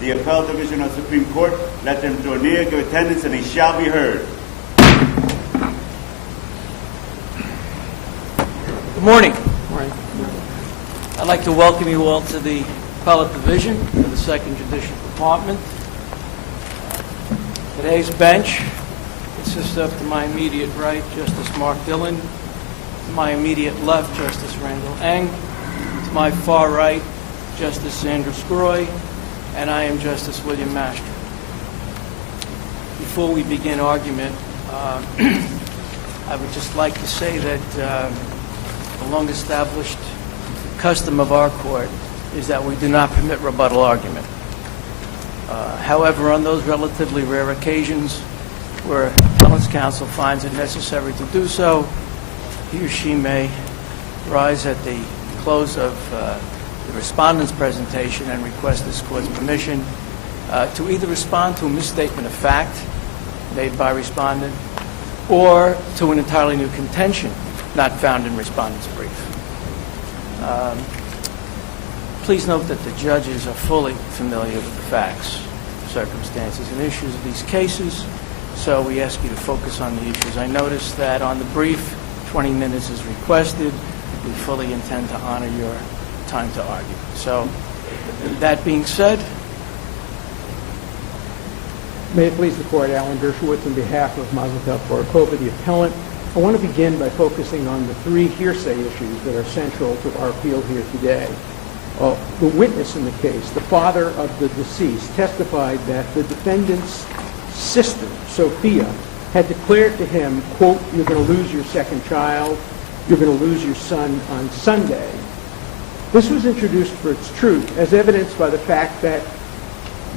the Appellate Division of the Supreme Court. Let them draw near, give attendance, and they shall be heard. Good morning. I'd like to welcome you all to the Appellate Division of the Second Judicial Department. Today's bench consists of, to my immediate right, Justice Mark Dillon; to my immediate left, Justice Randall Eng; to my far right, Justice Sandra Scroy; and I am Justice William Master. Before we begin argument, I would just like to say that the long-established custom of our court is that we do not permit rebuttal argument. However, on those relatively rare occasions where appellant's counsel finds it necessary to do so, he or she may rise at the close of the respondent's presentation and request this court's permission to either respond to a misstatement of fact made by respondent or to an entirely new contention not found in respondent's brief. Please note that the judges are fully familiar with the facts, circumstances, and issues of these cases, so we ask you to focus on the issues. I noticed that on the brief, 20 minutes is requested. We fully intend to honor your time to argue. So, that being said, may it please the Court, Alan Dershowitz on behalf of Borukhova, the appellant. I want to begin by focusing on the three hearsay issues that are central to our appeal here today. The witness in the case, the father of the deceased, testified that the defendant's sister, Sophia, had declared to him, quote, "You're going to lose your second child, you're going to lose your son on Sunday." This was introduced for its truth, as evidenced by the fact that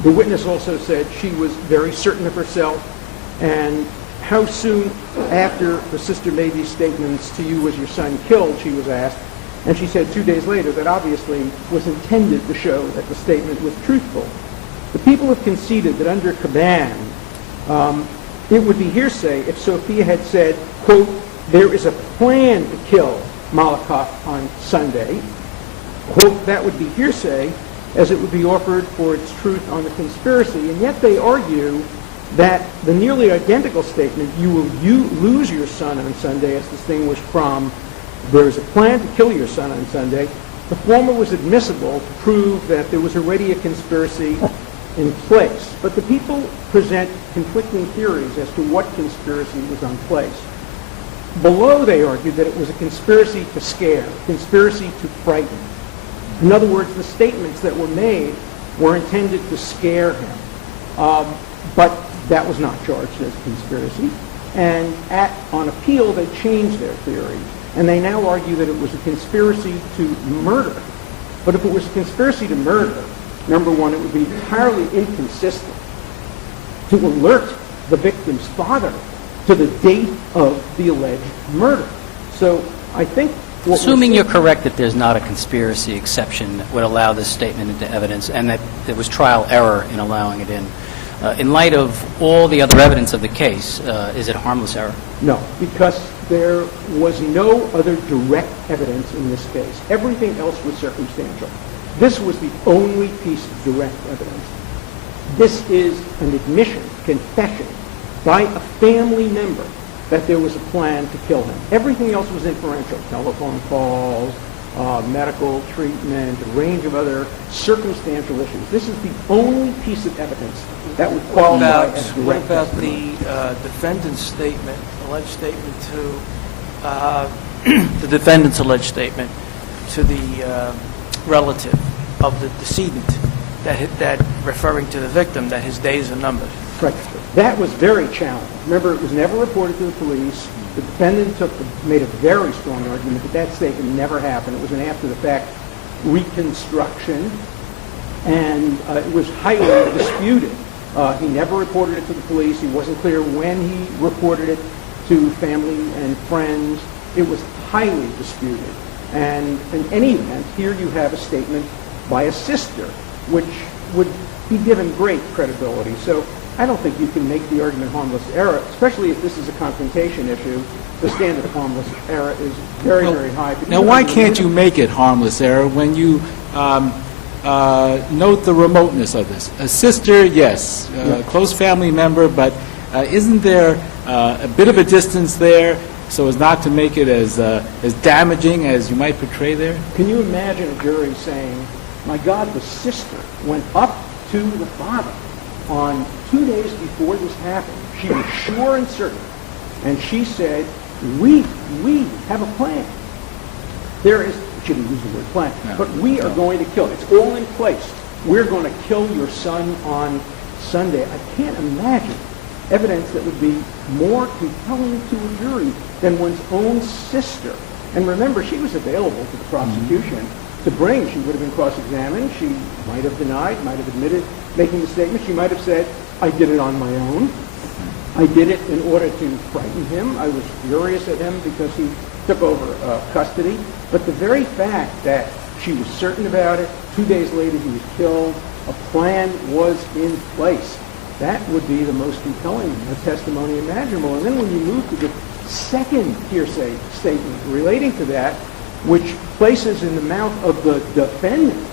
the witness also said she was very certain of herself, and how soon after the sister made these statements to you was your son killed, she was asked, and she said 2 days later that obviously was intended to show that the statement was truthful. The people have conceded that under Caban, it would be hearsay if Sophia had said, quote, "There is a plan to kill Malakoff on Sunday." Quote, that would be hearsay as it would be offered for its truth on the conspiracy, and yet they argue that the nearly identical statement, "You will lose your son on Sunday," as distinguished from "There is a plan to kill your son on Sunday," the former was admissible to prove that there was already a conspiracy in place. But the people present conflicting theories as to what conspiracy was on place. Below, they argued that it was a conspiracy to scare, conspiracy to frighten. In other words, the statements that were made were intended to scare him. But that was not charged as conspiracy. And on appeal, they changed their theory. And they now argue that it was a conspiracy to murder. But if it was a conspiracy to murder, number one, it would be entirely inconsistent to alert the victim's father to the date of the alleged murder. So I think assuming you're correct that there's not a conspiracy exception that would allow this statement into evidence and that there was trial error in allowing it in light of all the other evidence of the case, is it a harmless error? No, because there was no other direct evidence in this case. Everything else was circumstantial. This was the only piece of direct evidence. This is an admission, confession, by a family member that there was a plan to kill him. Everything else was inferential. Telephone calls, medical treatment, a range of other circumstantial issues. This is the only piece of evidence that would qualify as direct. What about the defendant's statement, alleged statement to the defendant's alleged statement to the relative of the decedent, that referring to the victim, that his days are numbered? Right. That was very challenging. Remember, it was never reported to the police. The defendant made a very strong argument that that statement never happened. It was an after-the-fact reconstruction, and it was highly disputed. He never reported it to the police. He wasn't clear when he reported it to family and friends. It was highly disputed. And in any event, here you have a statement by a sister, which would be given great credibility. So I don't think you can make the argument harmless error, especially if this is a confrontation issue. The standard of harmless error is very, very high. Now, why can't you make it harmless error when you note the remoteness of this. A sister, yes, close family member, but isn't there a bit of a distance there so as not to make it as damaging as you might portray there? Can you imagine a jury saying, my God, the sister went up to the father on 2 days before this happened. She was sure and certain. And she said, we have a plan. There is, she didn't use the word plan, but we are going to kill. It's all in place. We're going to kill your son on Sunday. I can't imagine evidence that would be more compelling to a jury than one's own sister. And remember, she was available to the prosecution to bring. She would have been cross-examined. She might have denied, might have admitted making the statement. She might have said, I did it on my own. I did it in order to frighten him. I was furious at him because he took over custody. But the very fact that she was certain about it, 2 days later he was killed, a plan was in place. That would be the most compelling testimony imaginable. And then when you move to the second hearsay statement relating to that, which places in the mouth of the defendant,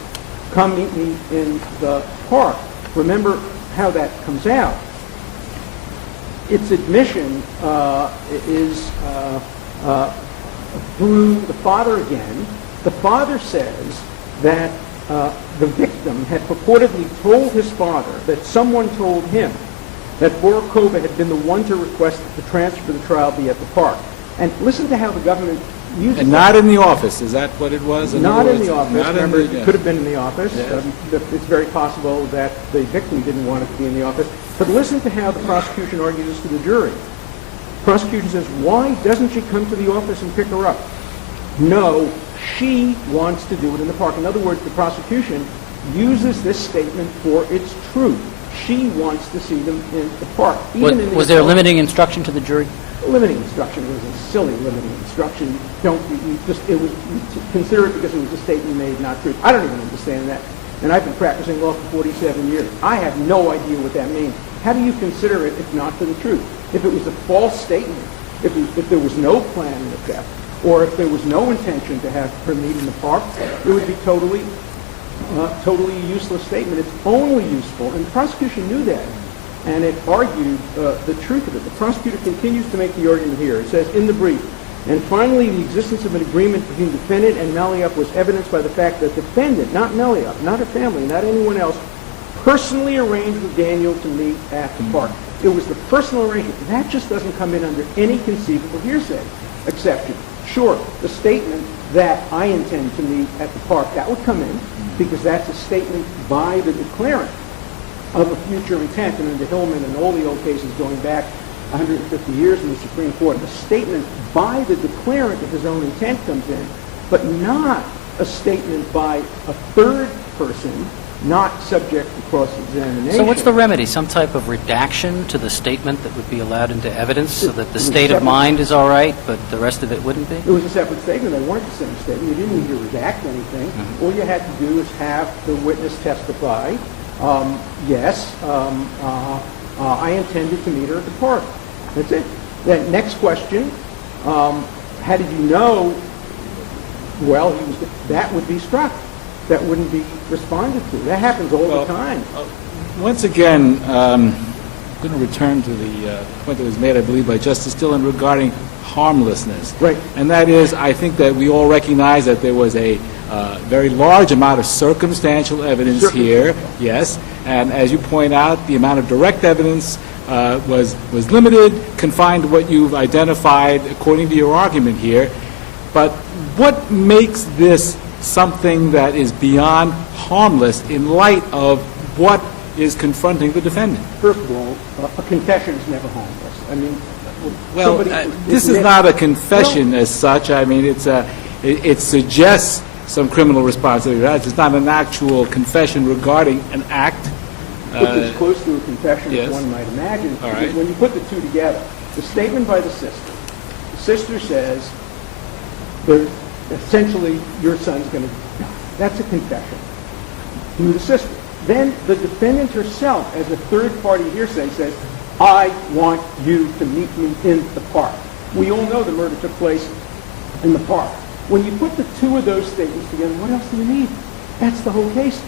come meet me in the park. Remember how that comes out. Its admission is through the father again. The father says that the victim had purportedly told his father that someone told him that Borukhova had been the one to request that the transfer to the trial be at the park. And listen to how the government uses And not in the office, is that what it was? Not in the office. Remember, it could have been in the office. Yes. It's very possible that the victim didn't want it to be in the office. But listen to how the prosecution argues this to the jury. The prosecution says, why doesn't she come to the office and pick her up? No, she wants to do it in the park. In other words, the prosecution uses this statement for its truth. She wants to see them in the park. Was there a limiting instruction to the jury? Limiting instruction was a silly limiting instruction. It was considered because it was a statement made, not truth. I don't even understand that. And I've been practicing law for 47 years. I have no idea what that means. How do you consider it if not for the truth? If it was a false statement, if there was no plan in effect, or if there was no intention to have her meet in the park, it would be totally a useless statement. It's only useful, and the prosecution knew that, and it argued the truth of it. The prosecutor continues to make the argument here. It says, in the brief, and finally, the existence of an agreement between defendant and Maliup was evidenced by the fact that defendant, not Maliup, not her family, not anyone else, personally arranged with Daniel to meet at the park. It was the personal arrangement. That just doesn't come in under any conceivable hearsay exception. Sure, the statement that I intend to meet at the park, that would come in because that's a statement by the declarant of a future intent. And under Hillman and all the old cases going back 150 years in the Supreme Court, the statement by the declarant of his own intent comes in, but not a statement by a third person not subject to cross-examination. So what's the remedy? Some type of redaction to the statement that would be allowed into evidence so that the state of mind is all right, but the rest of it wouldn't be? It was a separate statement. They weren't the same statement. You didn't need to redact anything. All you had to do is have the witness testify, yes, I intended to meet her at the park. That's it. Then next question, how did you know? Well, that would be struck. That wouldn't be responded to. That happens all the time. Once again, I'm going to return to the point that was made, I believe, by Justice Dillon regarding harmlessness. Right. And that is, I think that we all recognize that there was a very large amount of circumstantial evidence here, yes, and as you point out, the amount of direct evidence was limited, confined to what you've identified according to your argument here. But what makes this something that is beyond harmless in light of what is confronting the defendant? First of all, a confession is never harmless. I mean, well, this is not a confession as such. I mean, it suggests some criminal responsibility. It's not an actual confession regarding an act. It's as close to a confession yes. as one might imagine. All right. When you put the two together, the statement by the sister says, essentially, your son's going to die. That's a confession to the sister. Then the defendant herself, as a third-party hearsay, says, I want you to meet me in the park. We all know the murder took place in the park. When you put the two of those statements together, what else do you need? That's the whole case.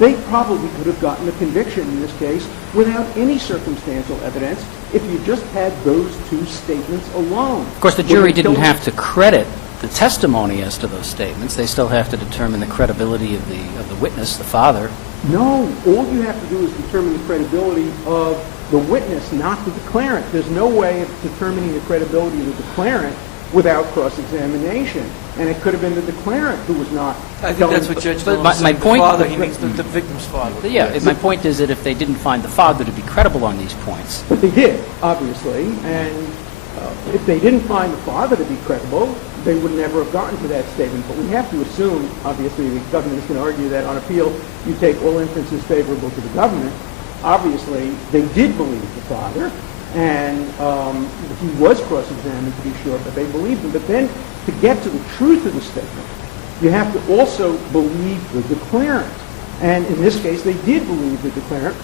They probably could have gotten a conviction in this case without any circumstantial evidence if you just had those two statements alone. Of course, the jury didn't have to credit the testimony as to those statements. They still have to determine the credibility of the witness, the father. No, all you have to do is determine the credibility of the witness, not the declarant. There's no way of determining the credibility of the declarant without cross-examination. And it could have been the declarant who was not. I think that's what Judge Dillon said. my point- The father, he means the victim's father. Yeah, my point is that if they didn't find the father to be credible on these points, But they did, obviously, and if they didn't find the father to be credible, they would never have gotten to that statement. But we have to assume, obviously, the government is going to argue that on appeal you take all inferences favorable to the government. Obviously, they did believe the father, and he was cross-examined to be sure, but they believed him. But then, to get to the truth of the statement, you have to also believe the declarant. And in this case, they did believe the declarant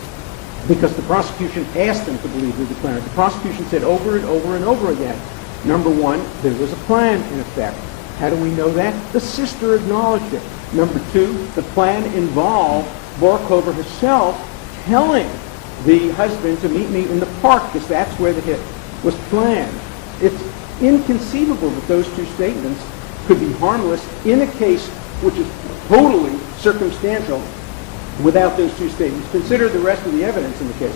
because the prosecution asked them to believe the declarant. The prosecution said over and over and over again, number one, there was a plan in effect. How do we know that? The sister acknowledged it. Number two, the plan involved Borukhova herself telling the husband to meet me in the park because that's where the hit was planned. It's inconceivable that those two statements could be harmless in a case which is totally circumstantial without those two statements. Consider the rest of the evidence in the case.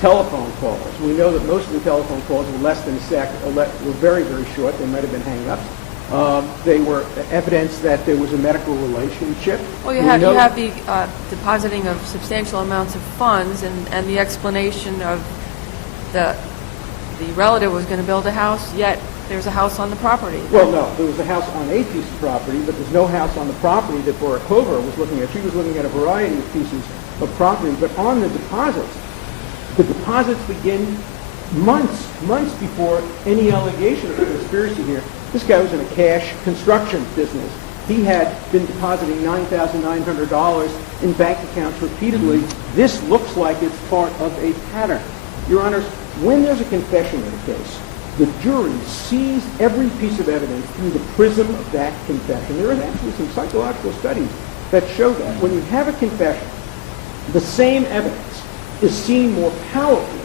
Telephone calls. We know that most of the telephone calls were less than a second, were very, very short. They might have been hang-ups. They were evidence that there was a medical relationship. Well, you have the depositing of substantial amounts of funds and the explanation of the relative was going to build a house, yet there's a house on the property. Well, no, there was a house on a piece of property, but there's no house on the property that Borukhova was looking at. She was looking at a variety of pieces of property, but on the deposits begin months before any allegation of a conspiracy here. This guy was in a cash construction business. He had been depositing $9,900 in bank accounts repeatedly. This looks like it's part of a pattern. Your Honors, when there's a confession in a case, the jury sees every piece of evidence through the prism of that confession. There are actually some psychological studies that show that. When you have a confession, the same evidence is seen more powerfully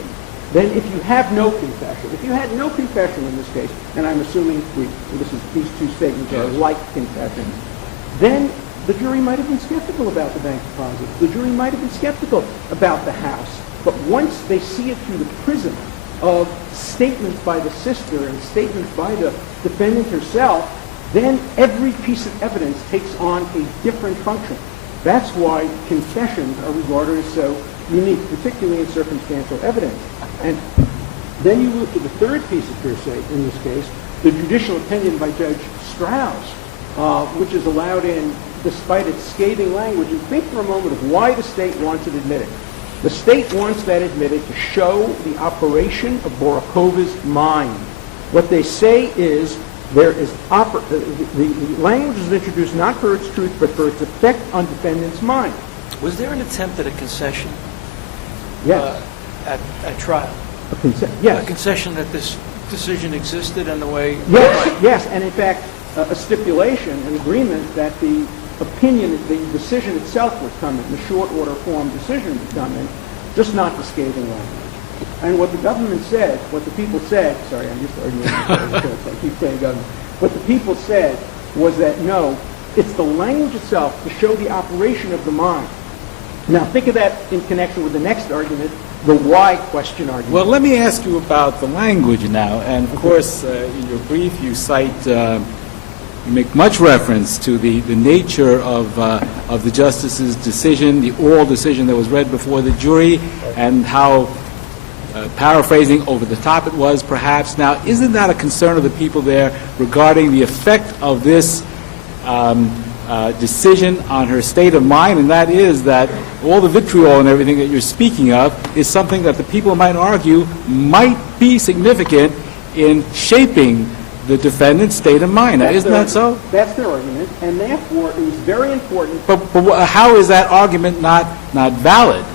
than if you have no confession. If you had no confession in this case, and I'm assuming these two statements are like confessions, then the jury might have been skeptical about the bank deposit. The jury might have been skeptical about the house. But once they see it through the prism of statements by the sister and statements by the defendant herself, then every piece of evidence takes on a different function. That's why confessions are regarded as so unique, particularly in circumstantial evidence. And then you move to the third piece of hearsay in this case, the judicial opinion by Judge Strauss, which is allowed in despite its scathing language. And think for a moment of why the state wants it admitted. The state wants that admitted to show the operation of Borukhova's mind. What they say is the language is introduced not for its truth, but for its effect on defendant's mind. Was there an attempt at a concession? Yes. At trial? Yes. A concession that this decision existed and the way... Yes, and in fact, a stipulation, an agreement that the opinion, the decision itself would come in, the short order form decision would come in, just not the scathing language. And what the government said, what the people said, sorry, I'm just arguing, I keep saying government, what the people said was that no, it's the language itself to show the operation of the mind. Now think of that in connection with the next argument, the why question argument. Well, let me ask you about the language now. And of course, in your brief, you cite, you make much reference to the nature of the justice's decision, the oral decision that was read before the jury, and how, paraphrasing, over the top it was, perhaps. Now, isn't that a concern of the people there regarding the effect of this decision on her state of mind? And that is that all the vitriol and everything that you're speaking of is something that the people might argue might be significant in shaping the defendant's state of mind. Now, isn't that so? That's their argument, and therefore it was very important. But how is that argument not valid?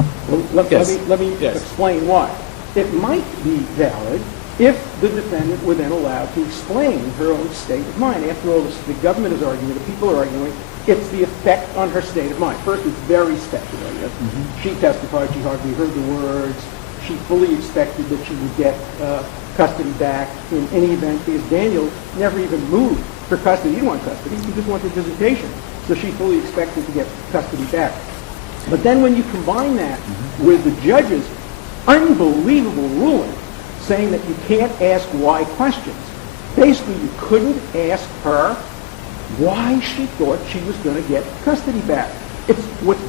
Let me explain why. It might be valid if the defendant were then allowed to explain her own state of mind. After all, the government is arguing, the people are arguing, it's the effect on her state of mind. First, it's very speculative. She testified she hardly heard the words. She fully expected that she would get custody back in any event, because Daniel never even moved for custody. He didn't want custody. He just wanted visitation. So she fully expected to get custody back. But then when you combine that with the judge's unbelievable ruling saying that you can't ask why questions, basically you couldn't ask her why she thought she was going to get custody back. It's what's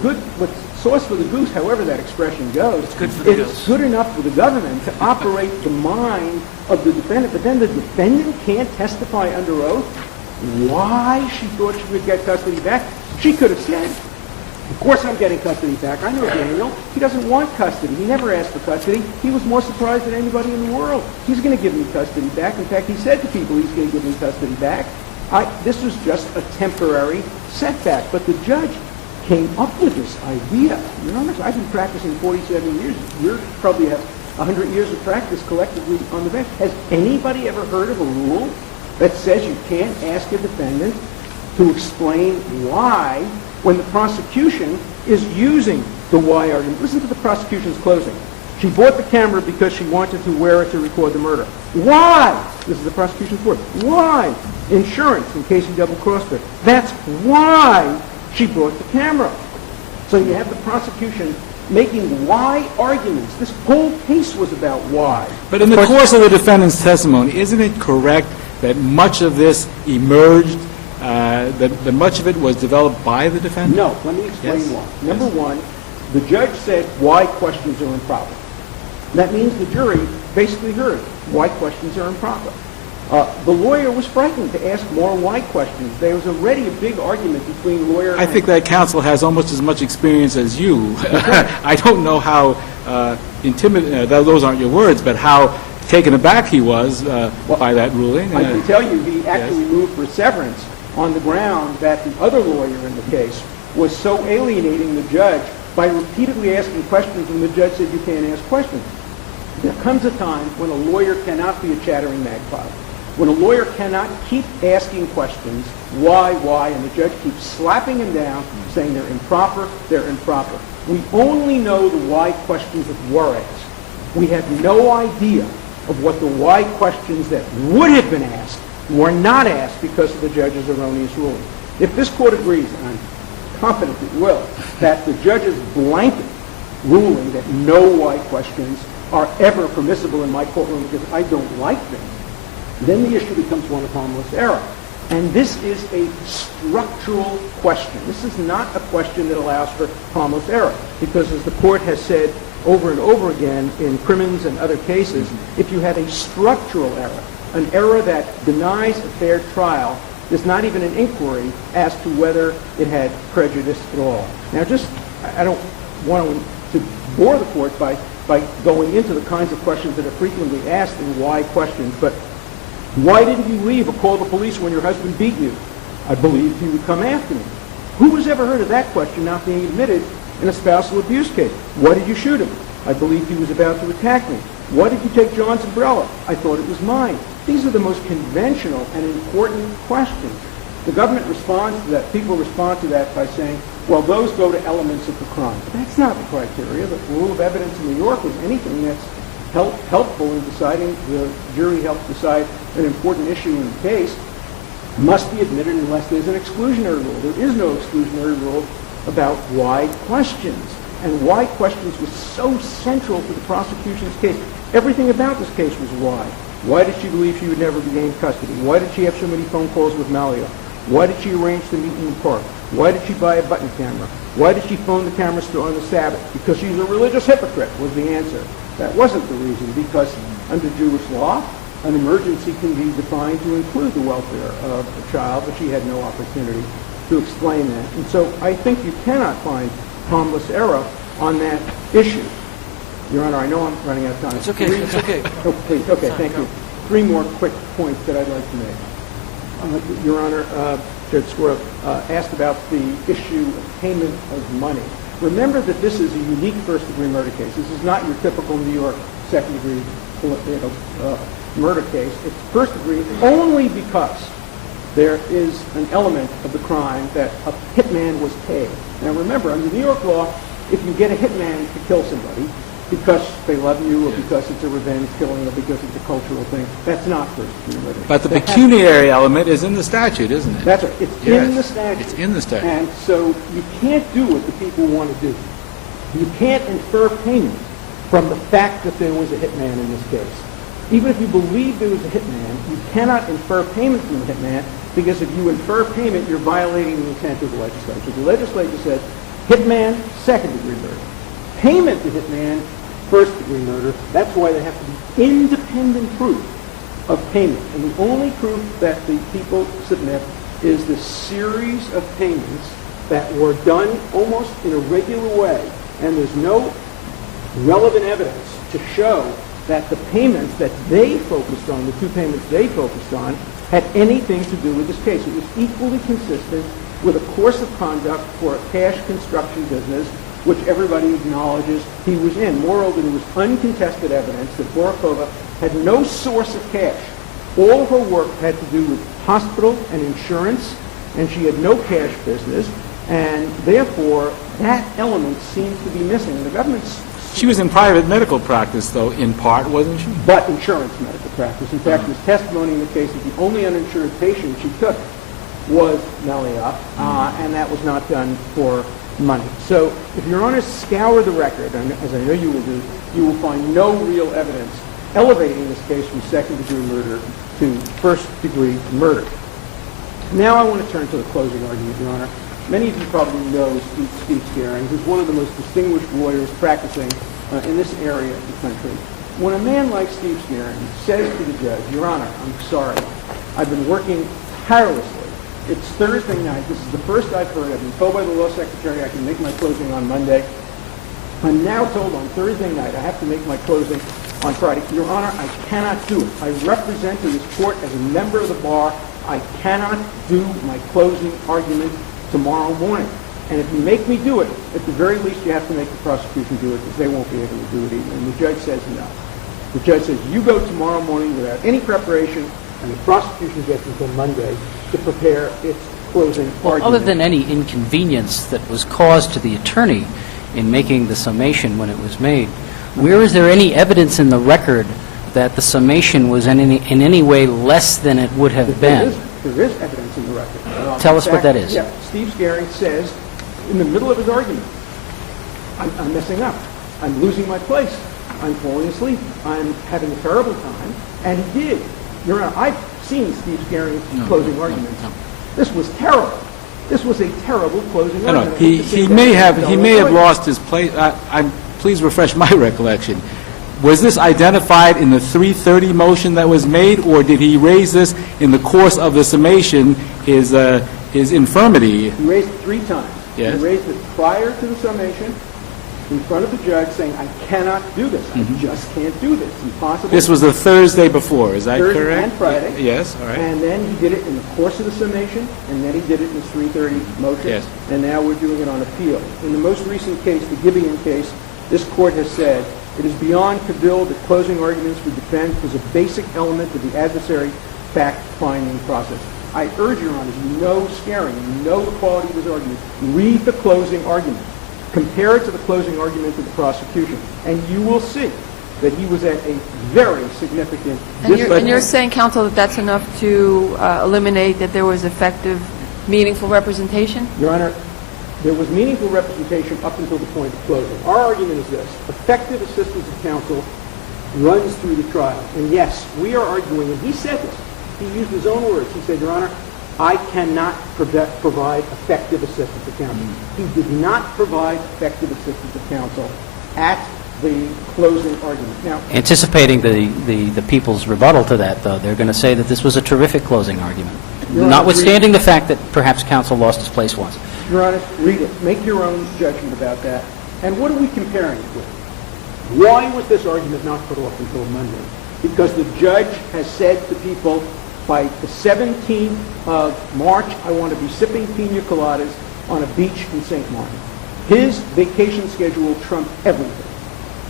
sauce for the goose, however that expression goes. It's good for the goose. It's good enough for the government to operate the mind of the defendant, but then the defendant can't testify under oath why she thought she would get custody back. She could have said, of course I'm getting custody back. I know Daniel. He doesn't want custody. He never asked for custody. He was more surprised than anybody in the world. He's going to give me custody back. In fact, he said to people he's going to give me custody back. This was just a temporary setback. But the judge came up with this idea. You know, I've been practicing 47 years. You probably have 100 years of practice collectively on the bench. Has anybody ever heard of a rule that says you can't ask a defendant to explain why when the prosecution is using the why argument? Listen to the prosecution's closing. She bought the camera because she wanted to wear it to record the murder. Why? This is the prosecution's word. Why? Insurance, in case he double-crossed her. That's why she bought the camera. So you have the prosecution making why arguments. This whole case was about why. But in the course of the defendant's testimony, isn't it correct that much of this emerged, that much of it was developed by the defendant? No. Let me explain why. Number one, the judge said why questions are improper. That means the jury basically heard why questions are improper. The lawyer was frightened to ask more why questions. There was already a big argument between lawyer and... I think that counsel has almost as much experience as you. I don't know how those aren't your words, but how taken aback he was by that ruling. I can tell you he actually moved for severance on the ground that the other lawyer in the case was so alienating the judge by repeatedly asking questions, and the judge said you can't ask questions. There comes a time when a lawyer cannot be a chattering magpie. When a lawyer cannot keep asking questions, why, and the judge keeps slapping him down, saying they're improper. We only know the why questions of Juarez. We have no idea of what the why questions that would have been asked were not asked because of the judge's erroneous ruling. If this court agrees, and I'm confident it will, that the judge's blanket ruling that no why questions are ever permissible in my courtroom because I don't like them, then the issue becomes one of harmless error. And this is a structural question. This is not a question that allows for harmless error, because as the court has said over and over again in Crimmins and other cases, if you have a structural error, an error that denies a fair trial, there's not even an inquiry as to whether it had prejudice at all. Now, I don't want to bore the court by going into the kinds of questions that are frequently asked in why questions, but why didn't you leave or call the police when your husband beat you? I believed he would come after me. Who has ever heard of that question not being admitted in a spousal abuse case? Why did you shoot him? I believed he was about to attack me. Why did you take John's umbrella? I thought it was mine. These are the most conventional and important questions. The government responds to that. People respond to that by saying, well, those go to elements of the crime. But that's not the criteria. The rule of evidence in New York is anything that's helpful in deciding, the jury helps decide an important issue in the case, must be admitted unless there's an exclusionary rule. There is no exclusionary rule about why questions. And why questions was so central to the prosecution's case. Everything about this case was why. Why did she believe she would never regain custody? Why did she have so many phone calls with Malia? Why did she arrange to meet in the park? Why did she buy a button camera? Why did she phone the camera store on the Sabbath? Because she's a religious hypocrite was the answer. That wasn't the reason, because under Jewish law, an emergency can be defined to include the welfare of a child, but she had no opportunity to explain that. And so I think you cannot find harmless error on that issue. Your Honor, I know I'm running out of time. It's okay. It's okay. Oh, please. Okay, thank you. Three more quick points that I'd like to make. Your Honor, Judge Squirrel asked about the issue of payment of money. remember that this is a unique first-degree murder case. This is not your typical New York second-degree murder case. It's first-degree only because there is an element of the crime that a hitman was paid. Now remember, under New York law, if you get a hitman to kill somebody because they love you or because it's a revenge killing or because it's a cultural thing, that's not first-degree murder. But the pecuniary element is in the statute, isn't it? That's right. It's in the statute. It's in the statute. And so you can't do what the people want to do. You can't infer payment from the fact that there was a hitman in this case. Even if you believe there was a hitman, you cannot infer payment from the hitman, because if you infer payment, you're violating the intent of the legislature. The legislature said hitman, second-degree murder. Payment to hitman, first-degree murder. That's why there has to be independent proof of payment. And the only proof that the people submit is the series of payments that were done almost in a regular way. And there's no relevant evidence to show that the payments that they focused on, the two payments they focused on, had anything to do with this case. It was equally consistent with a course of conduct for a cash construction business, which everybody acknowledges he was in. Moreover, there was uncontested evidence that Borukhova had no source of cash. All of her work had to do with hospital and insurance, and she had no cash business, and therefore that element seems to be missing. And the government's She was in private medical practice, though, in part, wasn't she? but insurance medical practice. In fact, there's testimony in the case that the only uninsured patient she took was Melia, and that was not done for money. So if Your Honor scour the record, and as I know you will do, you will find no real evidence elevating this case from second-degree murder to first-degree murder. Now I want to turn to the closing argument, Your Honor. Many of you probably know Steve Scaring, who's one of the most distinguished lawyers practicing in this area of the country. When a man like Steve Scaring says to the judge, Your Honor, I'm sorry, I've been working tirelessly. It's Thursday night. This is the first I've heard. I've been told by the law secretary I can make my closing on Monday. I'm now told on Thursday night I have to make my closing on Friday. Your Honor, I cannot do it. I represent to this court as a member of the bar. I cannot do my closing argument tomorrow morning. And if you make me do it, at the very least you have to make the prosecution do it, because they won't be able to do it either. And the judge says no. The judge says you go tomorrow morning without any preparation, and the prosecution gets until Monday to prepare its closing argument. Other than any inconvenience that was caused to the attorney in making the summation when it was made, where is there any evidence in the record that the summation was in any way less than it would have been? There is evidence in the record. Tell us what that is. Yeah, Steve Scaring says, in the middle of his argument, I'm messing up. I'm losing my place. I'm falling asleep. I'm having a terrible time. And he did. Your Honor, I've seen Steve Scaring's closing argument. This was terrible. This was a terrible closing argument. He may have lost his place. Please refresh my recollection. Was this identified in the 330 motion that was made, or did he raise this in the course of the summation, his infirmity? He raised it 3 times. Yes. He raised it prior to the summation, in front of the judge, saying, I cannot do this. I just can't do this. It's impossible. This was the Thursday before, is that correct? Thursday and Friday. Yes, all right. And then he did it in the course of the summation, and then he did it in his 330 motion. Yes. And now we're doing it on appeal. In the most recent case, the Gibeon case, this court has said, it is beyond cavil that closing arguments for defense is a basic element of the adversary fact-finding process. I urge Your Honor, you know Scaring, you know the quality of his argument. Read the closing argument. Compare it to the closing argument of the prosecution, and you will see that he was at a very significant disadvantage. And you're saying, counsel, that that's enough to eliminate that there was effective, meaningful representation? Your Honor, there was meaningful representation up until the point of closing. Our argument is this. Effective assistance of counsel runs through the trial. And yes, we are arguing, and he said this. He used his own words. He said, Your Honor, I cannot provide effective assistance of counsel. He did not provide effective assistance of counsel at the closing argument. Now, Anticipating the people's rebuttal to that, though, they're going to say that this was a terrific closing argument, Your Honor, notwithstanding the fact that perhaps counsel lost his place once. Your Honor, read it. Make your own judgment about that. And what are we comparing it with? Why was this argument not put off until Monday? Because the judge has said to people, by the 17th of March, I want to be sipping pina coladas on a beach in St. Martin. His vacation schedule trumped everything.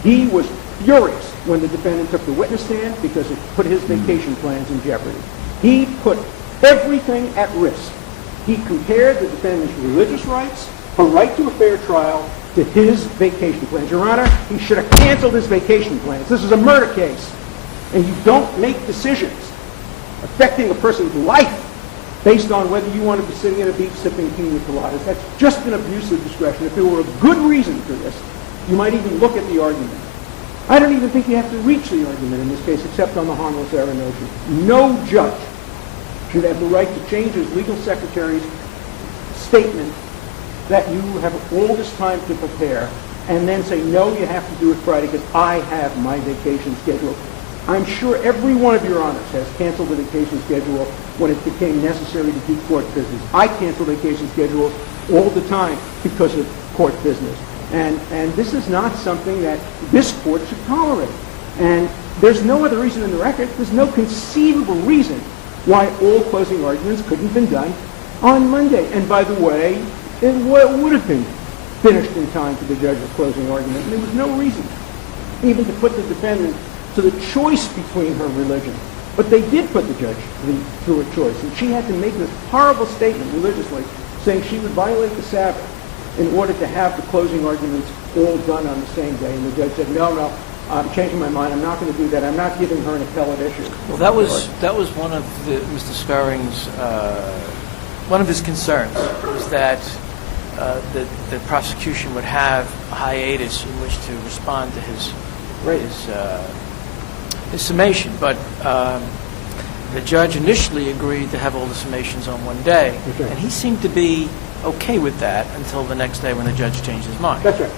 He was furious when the defendant took the witness stand because it put his vacation plans in jeopardy. He put everything at risk. He compared the defendant's religious rights, her right to a fair trial, to his vacation plans. Your Honor, he should have canceled his vacation plans. This is a murder case, and you don't make decisions affecting a person's life based on whether you want to be sitting at a beach sipping pina coladas. That's just an abuse of discretion. If there were a good reason for this, you might even look at the argument. I don't even think you have to reach the argument in this case except on the harmless error notion. No judge should have the right to change his legal secretary's statement that you have all this time to prepare and then say, no, you have to do it Friday because I have my vacation schedule. I'm sure every one of your honors has canceled the vacation schedule when it became necessary to do court business. I cancel vacation schedules all the time because of court business. And this is not something that this court should tolerate. And there's no other reason in the record. There's no conceivable reason why all closing arguments couldn't have been done on Monday. And by the way, it would have been finished in time for the judge's closing argument. And there was no reason even to put the defendant to the choice between her religion. But they did put the judge through a choice. And she had to make this horrible statement religiously saying she would violate the Sabbath in order to have the closing arguments all done on the same day. And the judge said, no, I'm changing my mind. I'm not going to do that. I'm not giving her an appellate issue. Well, that was one of Mr. Scarring's one of his concerns was that the prosecution would have a hiatus in which to respond to his summation. But the judge initially agreed to have all the summations on one day, okay. And he seemed to be okay with that until the next day when the judge changed his mind. That's right.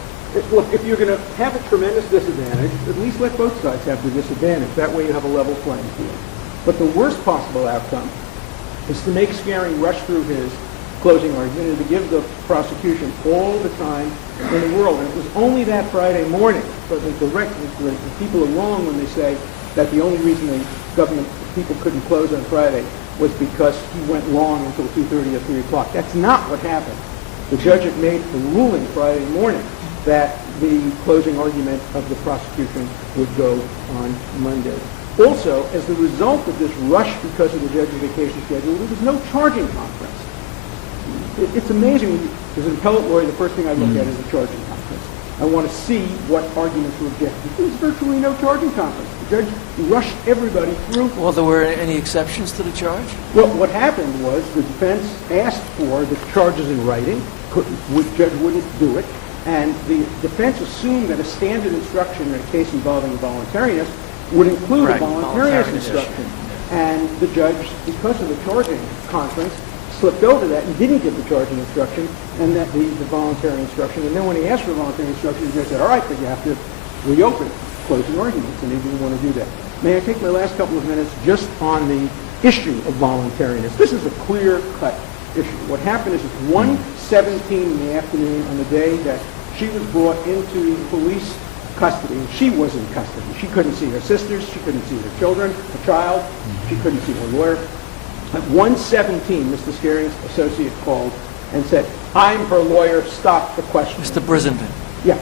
Look, if you're going to have a tremendous disadvantage, at least let both sides have the disadvantage. That way you have a level playing field. But the worst possible outcome is to make Scaring rush through his closing argument and to give the prosecution all the time in the world. And it was only that Friday morning, but the people are wrong when they say that the only reason the government people couldn't close on Friday was because he went long until 2:30 or 3 o'clock. That's not what happened. The judge had made a ruling Friday morning that the closing argument of the prosecution would go on Monday. Also, as the result of this rush because of the judge's vacation schedule, there was no charging conference. It's amazing. As an appellate lawyer, the first thing I look at is a charging conference. I want to see what arguments were objected. There was virtually no charging conference. The judge rushed everybody through. Well, there were any exceptions to the charge? Well, what happened was the defense asked for the charges in writing. The judge wouldn't do it. And the defense assumed that a standard instruction in a case involving voluntariness would include a voluntariness instruction. And the judge, because of the charging conference, slipped over that and didn't give the charging instruction and that the voluntary instruction. And then when he asked for voluntary instruction, the judge said, all right, but you have to reopen closing arguments, and he didn't want to do that. May I take my last couple of minutes just on the issue of voluntariness? This is a clear-cut issue. What happened is at 1:17 in the afternoon on the day that she was brought into police custody, and she was in custody. She couldn't see her sisters. She couldn't see her children, her child. She couldn't see her lawyer. At 1:17, Mr. Scaring's associate called and said, I'm her lawyer, stop the questioning. Mr. Brissenden. Yeah.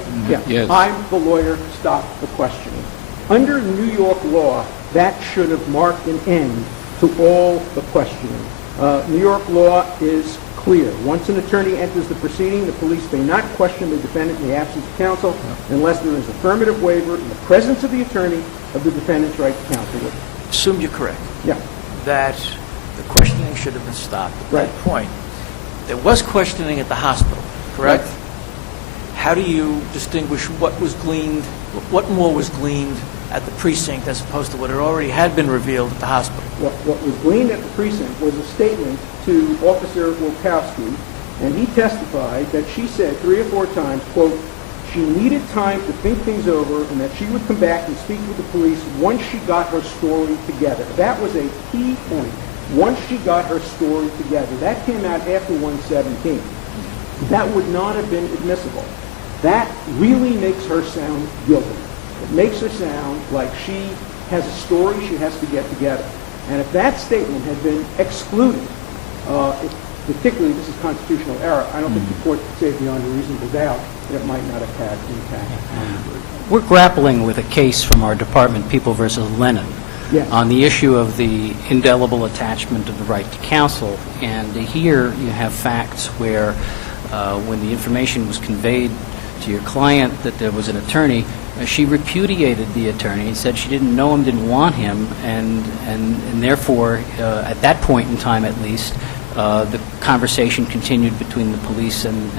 Yes. I'm the lawyer, stop the questioning. Under New York law, that should have marked an end to all the questioning. New York law is clear. Once an attorney enters the proceeding, the police may not question the defendant in the absence of counsel unless there is affirmative waiver in the presence of the attorney of the defendant's right to counsel with him. Assume you're correct. Yeah. That the questioning should have been stopped at Right. that point. There was questioning at the hospital, correct? Right. How do you distinguish what was gleaned, what more was gleaned at the precinct as opposed to what already had been revealed at the hospital? What was gleaned at the precinct was a statement to Officer Wilkowski, and he testified that she said 3 or 4 times, quote, she needed time to think things over and that she would come back and speak with the police once she got her story together. That was a key point. Once she got her story together. That came out after 1:17. That would not have been admissible. That really makes her sound guilty. It makes her sound like she has a story she has to get together. And if that statement had been excluded, particularly this is constitutional error, I don't think the court could say beyond a reasonable doubt that it might not have had impact on the verdict. We're grappling with a case from our department, People versus Lennon, Yes. on the issue of the indelible attachment of the right to counsel. And here you have facts where when the information was conveyed to your client that there was an attorney, she repudiated the attorney, said she didn't know him, didn't want him, and therefore, at that point in time at least, the conversation continued between the police and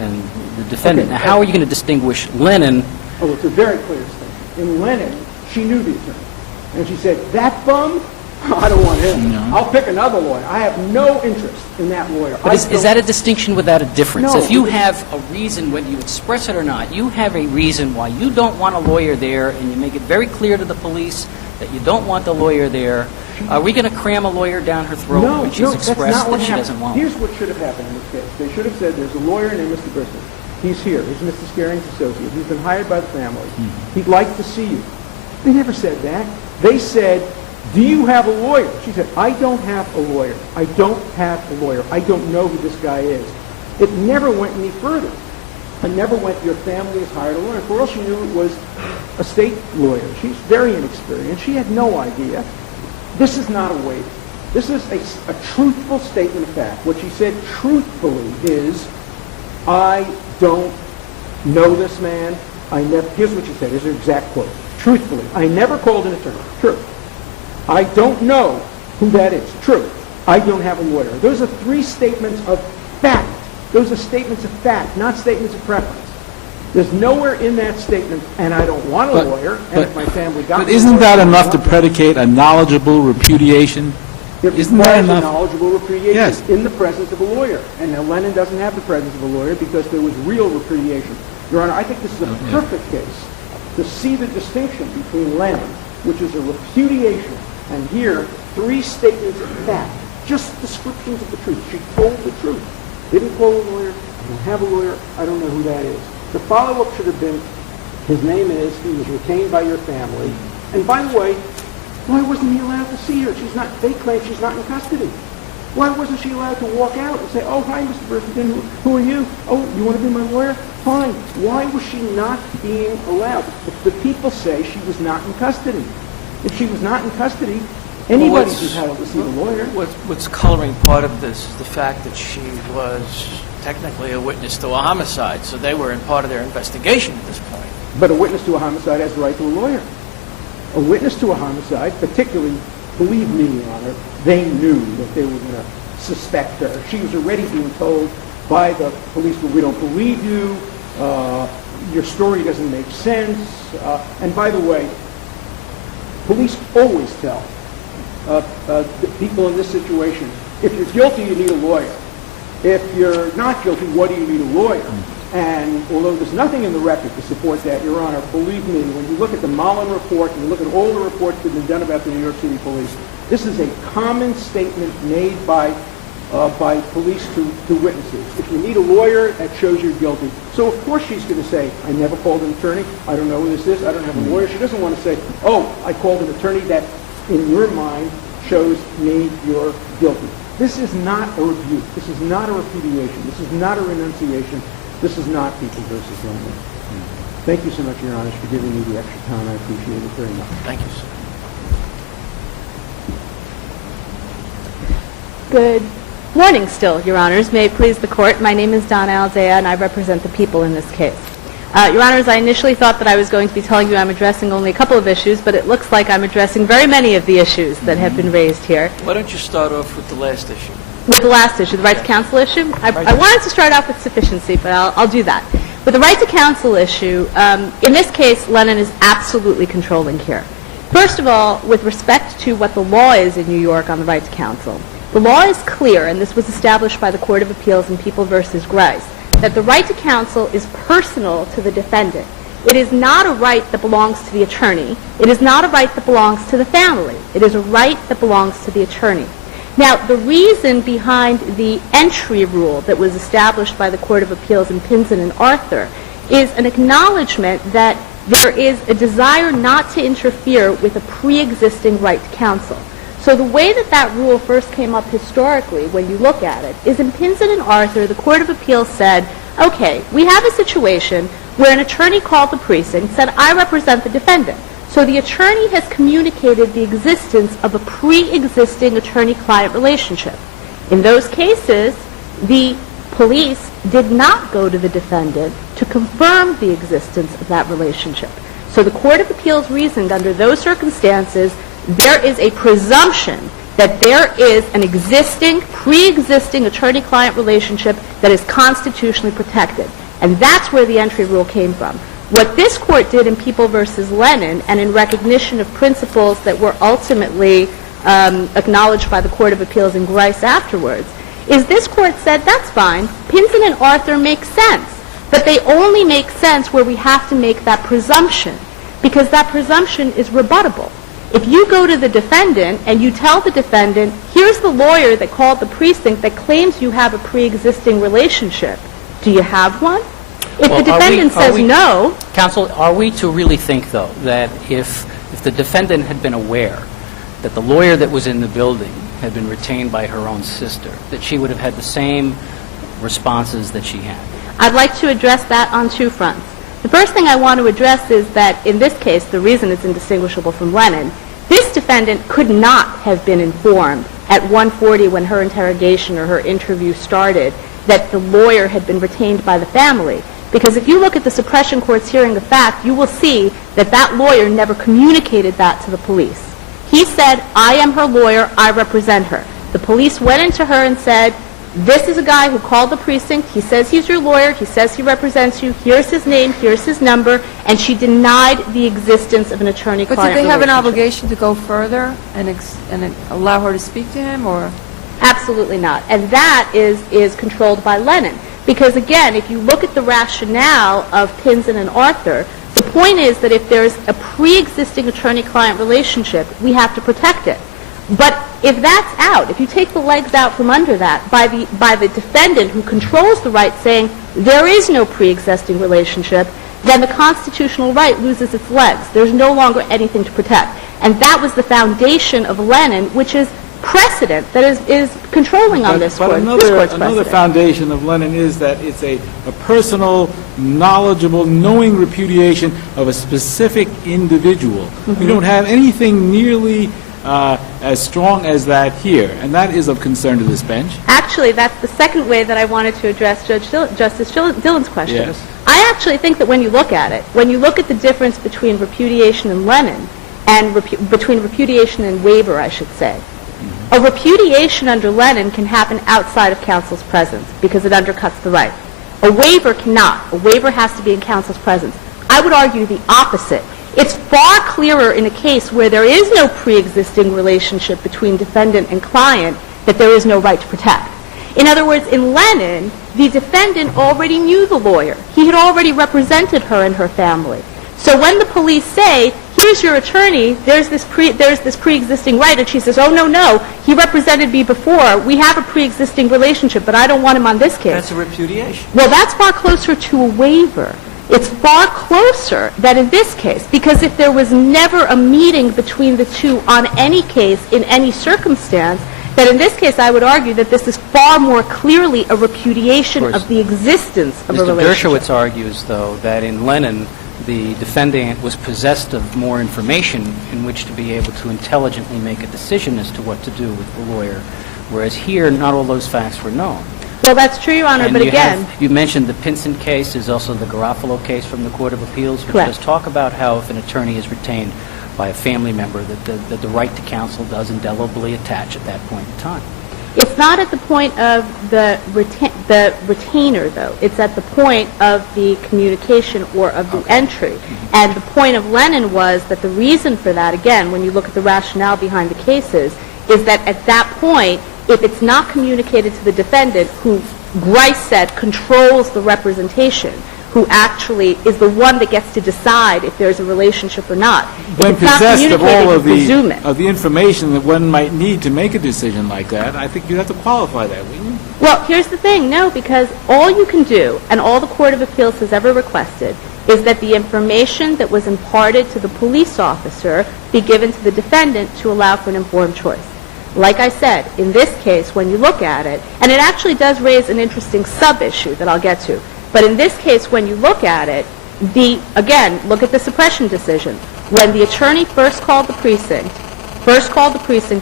the defendant. Okay. Now, how are you going to distinguish Lennon? Oh, it's a very clear statement. In Lennon, she knew the attorney. And she said, that bum? I don't want him. No. I'll pick another lawyer. I have no interest in that lawyer. But is that a distinction without a difference? No. If you have a reason, whether you express it or not, you have a reason why you don't want a lawyer there, and you make it very clear to the police that you don't want the lawyer there, are we going to cram a lawyer down her throat when she's that's expressed not what that she happened. doesn't want Here's one? what should have happened in this case. They should have said, there's a lawyer named Mr. Bristol. He's here. He's Mr. Scaring's associate. He's been hired by the family. He'd like to see you. They never said that. They said, do you have a lawyer? She said, I don't have a lawyer. I don't have a lawyer. I don't know who this guy is. It never went any further. It never went, your family has hired a lawyer. For all she knew, it was a state lawyer. She's very inexperienced. She had no idea. This is not a waiver. This is a truthful statement of fact. What she said truthfully is, I don't know this man. Here's what she said. Here's her exact quote. Truthfully, I never called an attorney. True. I don't know who that is. True. I don't have a lawyer. Those are three statements of fact. Those are statements of fact, not statements of preference. There's nowhere in that statement, and I don't want a lawyer, and if my family got But me a isn't lawyer, that I enough to want one. predicate a knowledgeable repudiation? It Isn't that requires a enough? knowledgeable repudiation Yes. in the presence of a lawyer. And now Lennon doesn't have the presence of a lawyer because there was real repudiation. Your Honor, I think this is a perfect case to see the distinction between Lennon, which is a repudiation, and here, three statements of fact, just descriptions of the truth. She told the truth. Didn't call a lawyer, I don't have a lawyer, I don't know who that is. The follow-up should have been, his name is, he was retained by your family, and by the way, why wasn't he allowed to see her? They claim she's not in custody. Why wasn't she allowed to walk out and say, oh, hi, Mr. Burlington, who are you? Oh, you want to be my lawyer? Fine. Why was she not being allowed? If the people say she was not in custody. If she was not in custody, anybody's entitled to see the lawyer. What's coloring part of this is the fact that she was technically a witness to a homicide, so they were in part of their investigation at this point. But a witness to a homicide has the right to a lawyer. A witness to a homicide, particularly, believe me, Your Honor, they knew that they were going to suspect her. She was already being told by the police, well, we don't believe you, your story doesn't make sense. And by the way, police always tell the people in this situation, if you're guilty, you need a lawyer. If you're not guilty, what do you need a lawyer? And although there's nothing in the record to support that, Your Honor, believe me, when you look at the Mullen report and you look at all the reports that have been done about the New York City police, this is a common statement made by police to witnesses. If you need a lawyer, that shows you're guilty. So of course she's going to say, I never called an attorney, I don't know who this is, I don't have a lawyer. She doesn't want to say, oh, I called an attorney. That, in your mind, shows me you're guilty. This is not a rebuke. This is not a repudiation. This is not a renunciation. This is not People versus Lennon. Thank you so much, Your Honor, for giving me the extra time. I appreciate it very much. Thank you, sir. Good morning still, Your Honors. May it please the Court. My name is Donna Aldea, and I represent the people in this case. Your Honors, I initially thought that I was going to be telling you I'm addressing only a couple of issues, but it looks like I'm addressing very many of the issues that have been raised here. Why don't you start off with the last issue? With the last issue, the right to counsel issue, I wanted to start off with sufficiency, but I'll do that. With the right to counsel issue, in this case, Lennon is absolutely controlling here. First of all, with respect to what the law is in New York on the right to counsel, the law is clear, and this was established by the Court of Appeals in People v. Grice, that the right to counsel is personal to the defendant. It is not a right that belongs to the attorney. It is not a right that belongs to the family. It is a right that belongs to the attorney. Now, the reason behind the entry rule that was established by the Court of Appeals in Pinson and Arthur is an acknowledgement that there is a desire not to interfere with a pre-existing right to counsel. So the way that that rule first came up historically, when you look at it, is in Pinson and Arthur, the Court of Appeals said, okay, we have a situation where an attorney called the precinct, said, I represent the defendant. So the attorney has communicated the existence of a pre-existing attorney-client relationship. In those cases, the police did not go to the defendant to confirm the existence of that relationship. So the Court of Appeals reasoned under those circumstances, there is a presumption that there is an existing, pre-existing attorney-client relationship that is constitutionally protected. And that's where the entry rule came from. What this court did in People v. Lennon, and in recognition of principles that were ultimately acknowledged by the Court of Appeals in Grice afterwards, is this court said, that's fine, Pinson and Arthur make sense, but they only make sense where we have to make that presumption, because that presumption is rebuttable. If you go to the defendant and you tell the defendant, here's the lawyer that called the precinct that claims you have a pre-existing relationship, do you have one? If the defendant says no... Counsel, are we to really think, though, that if the defendant had been aware that the lawyer that was in the building had been retained by her own sister, that she would have had the same responses that she had? I'd like to address that on two fronts. The first thing I want to address is that in this case, the reason it's indistinguishable from Lennon, this defendant could not have been informed at 1:40 when her interrogation or her interview started that the lawyer had been retained by the family. Because if you look at the suppression court's hearing of fact, you will see that that lawyer never communicated that to the police. He said, I am her lawyer, I represent her. The police went into her and said, this is a guy who called the precinct, he says he's your lawyer, he says he represents you, here's his name, here's his number, and she denied the existence of an attorney-client But did they have an relationship. obligation to go further and allow her to speak to him, or? Absolutely not. And that is controlled by Lennon. Because, again, if you look at the rationale of Pinson and Arthur, the point is that if there's a pre-existing attorney-client relationship, we have to protect it. But if that's out, if you take the legs out from under that by the defendant who controls the right saying there is no pre-existing relationship, then the constitutional right loses its legs. There's no longer anything to protect. And that was the foundation of Lennon, which is precedent that is controlling on this court. But another foundation of Lennon is that it's a personal, knowledgeable, knowing repudiation of a specific individual. We don't have anything nearly as strong as that here, and that is of concern to this bench. Actually, that's the second way that I wanted to address Justice Dillon's question. Yes. I actually think that when you look at it, when you look at the difference between repudiation and Lennon, and between repudiation and waiver, I should say, a repudiation under Lennon can happen outside of counsel's presence because it undercuts the right. A waiver cannot. A waiver has to be in counsel's presence. I would argue the opposite. It's far clearer in a case where there is no pre-existing relationship between defendant and client that there is no right to protect. In other words, in Lennon, the defendant already knew the lawyer. He had already represented her and her family. So when the police say, here's your attorney, there's this pre-existing right, and she says, oh, no, he represented me before, we have a pre-existing relationship, but I don't want him on this case. That's a repudiation. Well, that's far closer to a waiver. It's far closer than in this case, because if there was never a meeting between the two on any case, in any circumstance, then in this case I would argue that this is far more clearly a repudiation of the existence of a relationship. Mr. Dershowitz argues, though, that in Lennon, the defendant was possessed of more information in which to be able to intelligently make a decision as to what to do with the lawyer, whereas here, not all those facts were known. Well, that's true, Your Honor, And but again... you mentioned the Pinson case. There's also the Garofalo case from the Court of Appeals, which Correct. does talk about how if an attorney is retained by a family member, that the right to counsel does indelibly attach at that point in time. It's not at the point of the retainer, though. It's at the point of the communication or of the entry. And the point of Lennon was that the reason for that, again, when you look at the rationale behind the cases, is that at that point, if it's not communicated to the defendant, who Grice said controls the representation, who actually is the one that gets to decide if there's a relationship or not. When possessed of all of presume it. the information that one might need to make a decision like that, I think you'd have to qualify that, wouldn't you? Well, here's the thing. No, because all you can do, and all the Court of Appeals has ever requested, is that the information that was imparted to the police officer be given to the defendant to allow for an informed choice. Like I said, in this case, when you look at it, and it actually does raise an interesting sub-issue that I'll get to, but in this case, when you look at it, again, look at the suppression decision. When the attorney first called the precinct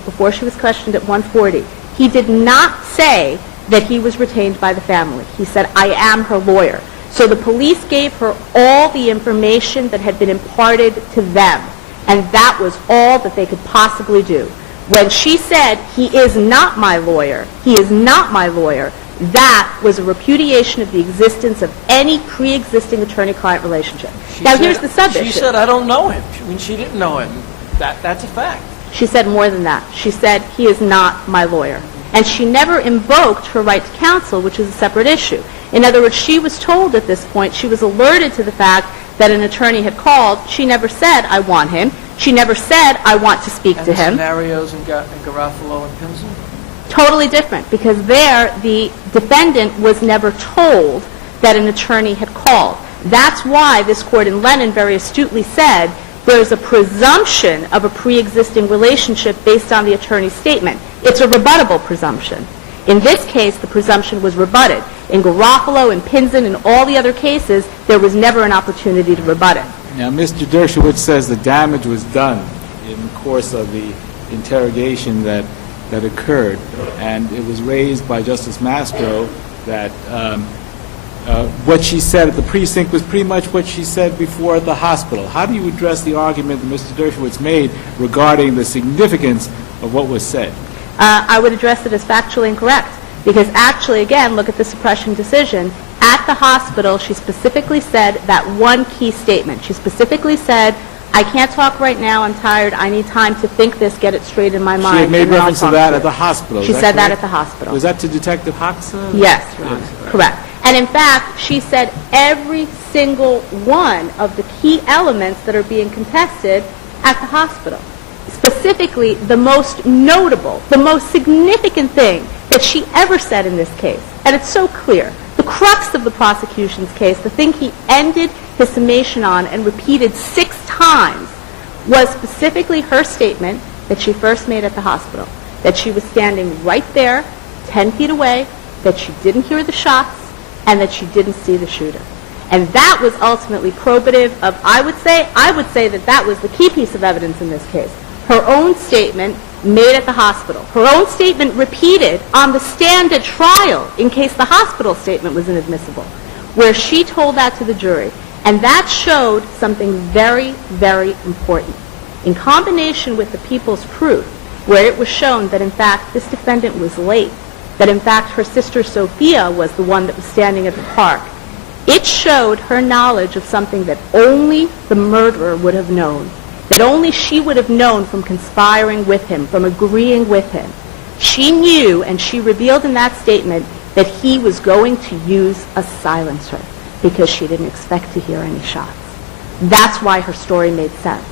before she was questioned at 1:40, he did not say that he was retained by the family. He said, I am her lawyer. So the police gave her all the information that had been imparted to them, and that was all that they could possibly do. When she said, he is not my lawyer, that was a repudiation of the existence of any pre-existing attorney-client relationship. Here's the sub-issue. She said, I don't know him. When she didn't know him, that's a fact. She said more than that. She said, he is not my lawyer. And she never invoked her right to counsel, which is a separate issue. In other words, she was told at this point, she was alerted to the fact that an attorney had called. She never said, I want him. She never said, I want to speak to him. And the scenarios in Garofalo and Pinson? Totally different, because there the defendant was never told that an attorney had called. That's why this court in Lennon very astutely said there's a presumption of a pre-existing relationship based on the attorney's statement. It's a rebuttable presumption. In this case, the presumption was rebutted. In Garofalo, in Pinson, and all the other cases, there was never an opportunity to rebut it. Now, Mr. Dershowitz says the damage was done in the course of the interrogation that occurred, and it was raised by Justice Mastro that what she said at the precinct was pretty much what she said before at the hospital. How do you address the argument that Mr. Dershowitz made regarding the significance of what was said? I would address it as factually incorrect, because actually, again, look at the suppression decision. At the hospital, she specifically said that one key statement. She specifically said, I can't talk right now, I'm tired, I need time to think this, get it straight in my mind. She had made reference to that at the hospital. She said that at the hospital. Was that to Detective Hoxa? Yes, Your Honor. Correct. And in fact, she said every single one of the key elements that are being contested at the hospital. Specifically, the most notable, the most significant thing that she ever said in this case, and it's so clear, the crux of the prosecution's case, the thing he ended his summation on and repeated 6 times, was specifically her statement that she first made at the hospital, that she was standing right there, 10 feet away, that she didn't hear the shots, and that she didn't see the shooter. And that was ultimately probative of, I would say that that was the key piece of evidence in this case. Her own statement made at the hospital. Her own statement repeated on the stand at trial in case the hospital statement was inadmissible, where she told that to the jury. And that showed something very, very important. In combination with the people's proof, where it was shown that, in fact, this defendant was late, that, in fact, her sister Sophia was the one that was standing at the park, it showed her knowledge of something that only the murderer would have known, that only she would have known from conspiring with him, from agreeing with him. She knew, and she revealed in that statement, that he was going to use a silencer because she didn't expect to hear any shots. That's why her story made sense.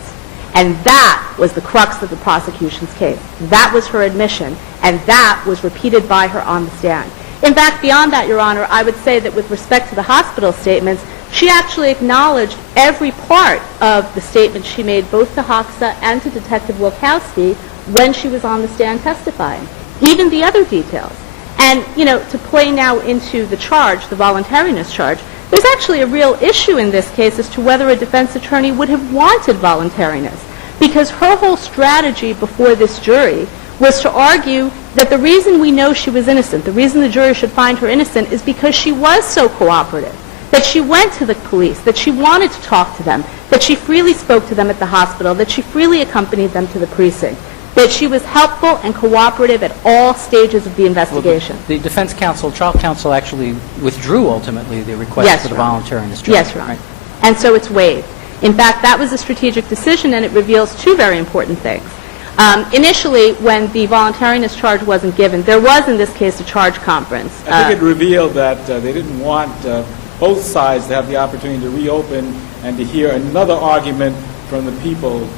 And that was the crux of the prosecution's case. That was her admission, and that was repeated by her on the stand. In fact, beyond that, Your Honor, I would say that with respect to the hospital statements, she actually acknowledged every part of the statement she made both to Hoxa and to Detective Wilkowski when she was on the stand testifying, even the other details. And, to play now into the charge, the voluntariness charge, there's actually a real issue in this case as to whether a defense attorney would have wanted voluntariness, because her whole strategy before this jury was to argue that the reason we know she was innocent, the reason the jury should find her innocent, is because she was so cooperative, that she went to the police, that she wanted to talk to them, that she freely spoke to them at the hospital, that she freely accompanied them to the precinct, that she was helpful and cooperative at all stages of the investigation. Well, the defense counsel, trial counsel, actually withdrew ultimately the request for the voluntariness charge. Yes, Your Honor. And so it's waived. In fact, that was a strategic decision, and it reveals 2 very important things. Initially, when the voluntariness charge wasn't given, there was, in this case, a charge conference. I think it revealed that they didn't want both sides to have the opportunity to reopen and to hear another argument from the people.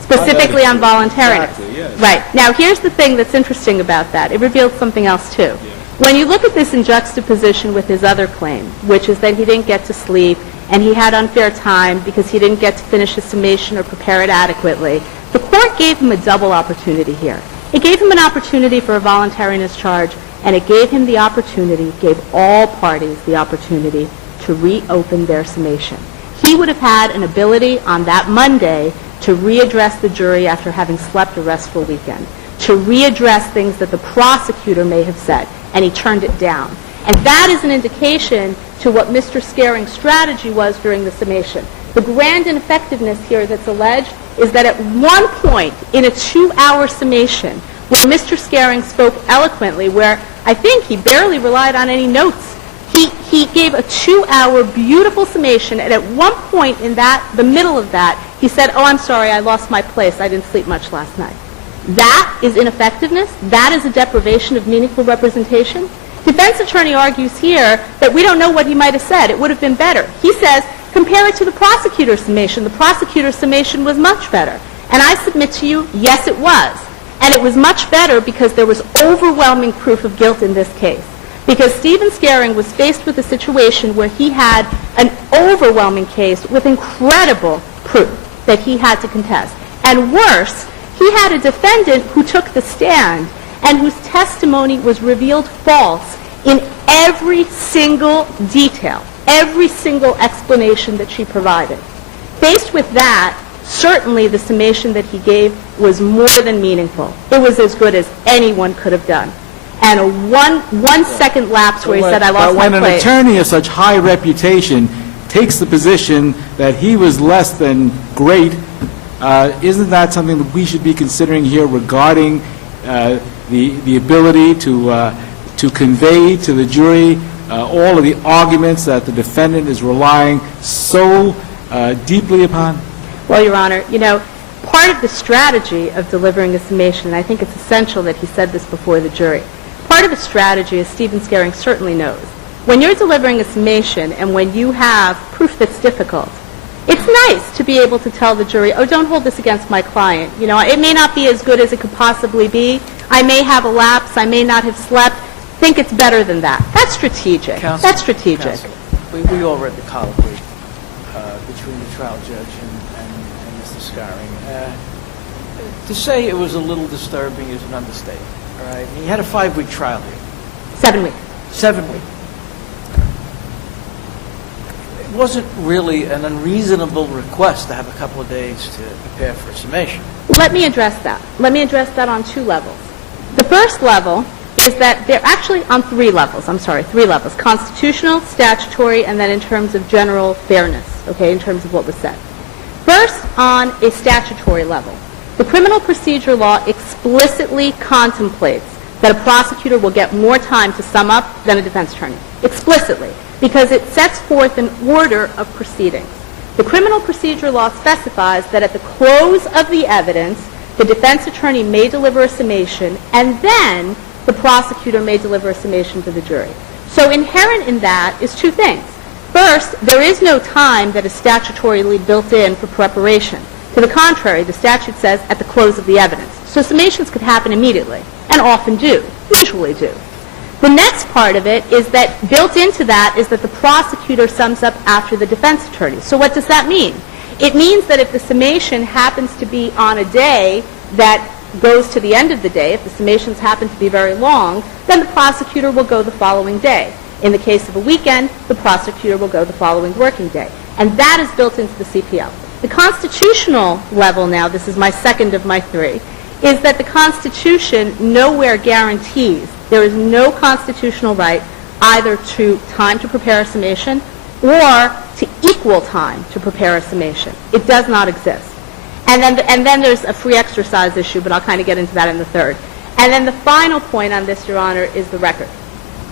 Specifically on voluntariness. Exactly, yes. Right. Now, here's the thing that's interesting about that. It revealed something else, too. When you look at this in juxtaposition with his other claim, which is that he didn't get to sleep and he had unfair time because he didn't get to finish his summation or prepare it adequately, the court gave him a double opportunity here. It gave him an opportunity for a voluntariness charge, and it gave him the opportunity, gave all parties the opportunity to reopen their summation. He would have had an ability on that Monday to readdress the jury after having slept a restful weekend, to readdress things that the prosecutor may have said, and he turned it down. And that is an indication to what Mr. Scaring's strategy was during the summation. The grand ineffectiveness here that's alleged is that at one point in a 2-hour summation, where Mr. Scaring spoke eloquently, where I think he barely relied on any notes, he gave a 2-hour beautiful summation, and at one point in that, the middle of that, he said, "Oh, I'm sorry, I lost my place. I didn't sleep much last night." That is ineffectiveness. That is a deprivation of meaningful representation. Defense attorney argues here that we don't know what he might have said. It would have been better. He says, compare it to the prosecutor's summation. The prosecutor's summation was much better. And I submit to you, yes, it was. And it was much better because there was overwhelming proof of guilt in this case. Because Stephen Scaring was faced with a situation where he had an overwhelming case with incredible proof that he had to contest. And worse, he had a defendant who took the stand and whose testimony was revealed false in every single detail, every single explanation that she provided. Faced with that, certainly the summation that he gave was more than meaningful. It was as good as anyone could have done. And a one second lapse where he said, "I lost my place." But when an attorney of such high reputation takes the position that he was less than great, isn't that something that we should be considering here regarding the ability to convey to the jury all of the arguments that the defendant is relying so deeply upon? Well, Your Honor, part of the strategy of delivering a summation, and I think it's essential that he said this before the jury, part of the strategy, as Stephen Scaring certainly knows, when you're delivering a summation and when you have proof that's difficult, it's nice to be able to tell the jury, "Oh, don't hold this against my client. It may not be as good as it could possibly be. I may have a lapse. I may not have slept. Think it's better than that." That's strategic. Counsel, That's strategic. Counsel, we all read the colloquy between the trial judge and Mr. Scaring. To say it was a little disturbing is an understatement. All right? He had a 5-week trial here. 7 weeks. 7 weeks. It wasn't really an unreasonable request to have a couple of days to prepare for a summation. Let me address that. Let me address that on 2 levels. The first level is that they're actually on 3 levels. 3 levels. Constitutional, statutory, and then in terms of general fairness, okay, in terms of what was said. First, on a statutory level, the criminal procedure law explicitly contemplates that a prosecutor will get more time to sum up than a defense attorney. Explicitly. Because it sets forth an order of proceedings. The criminal procedure law specifies that at the close of the evidence, the defense attorney may deliver a summation, and then the prosecutor may deliver a summation to the jury. So inherent in that is 2 things. First, there is no time that is statutorily built in for preparation. To the contrary, the statute says at the close of the evidence. So summations could happen immediately, and often do, usually do. The next part of it is that built into that is that the prosecutor sums up after the defense attorney. So what does that mean? It means that if the summation happens to be on a day that goes to the end of the day, if the summations happen to be very long, then the prosecutor will go the following day. In the case of a weekend, the prosecutor will go the following working day. And that is built into the CPL. The constitutional level now, this is my second of my 3, is that the Constitution nowhere guarantees, there is no constitutional right either to time to prepare a summation or to equal time to prepare a summation. It does not exist. And then there's a free exercise issue, but I'll kind of get into that in the third. And then the final point on this, Your Honor, is the record.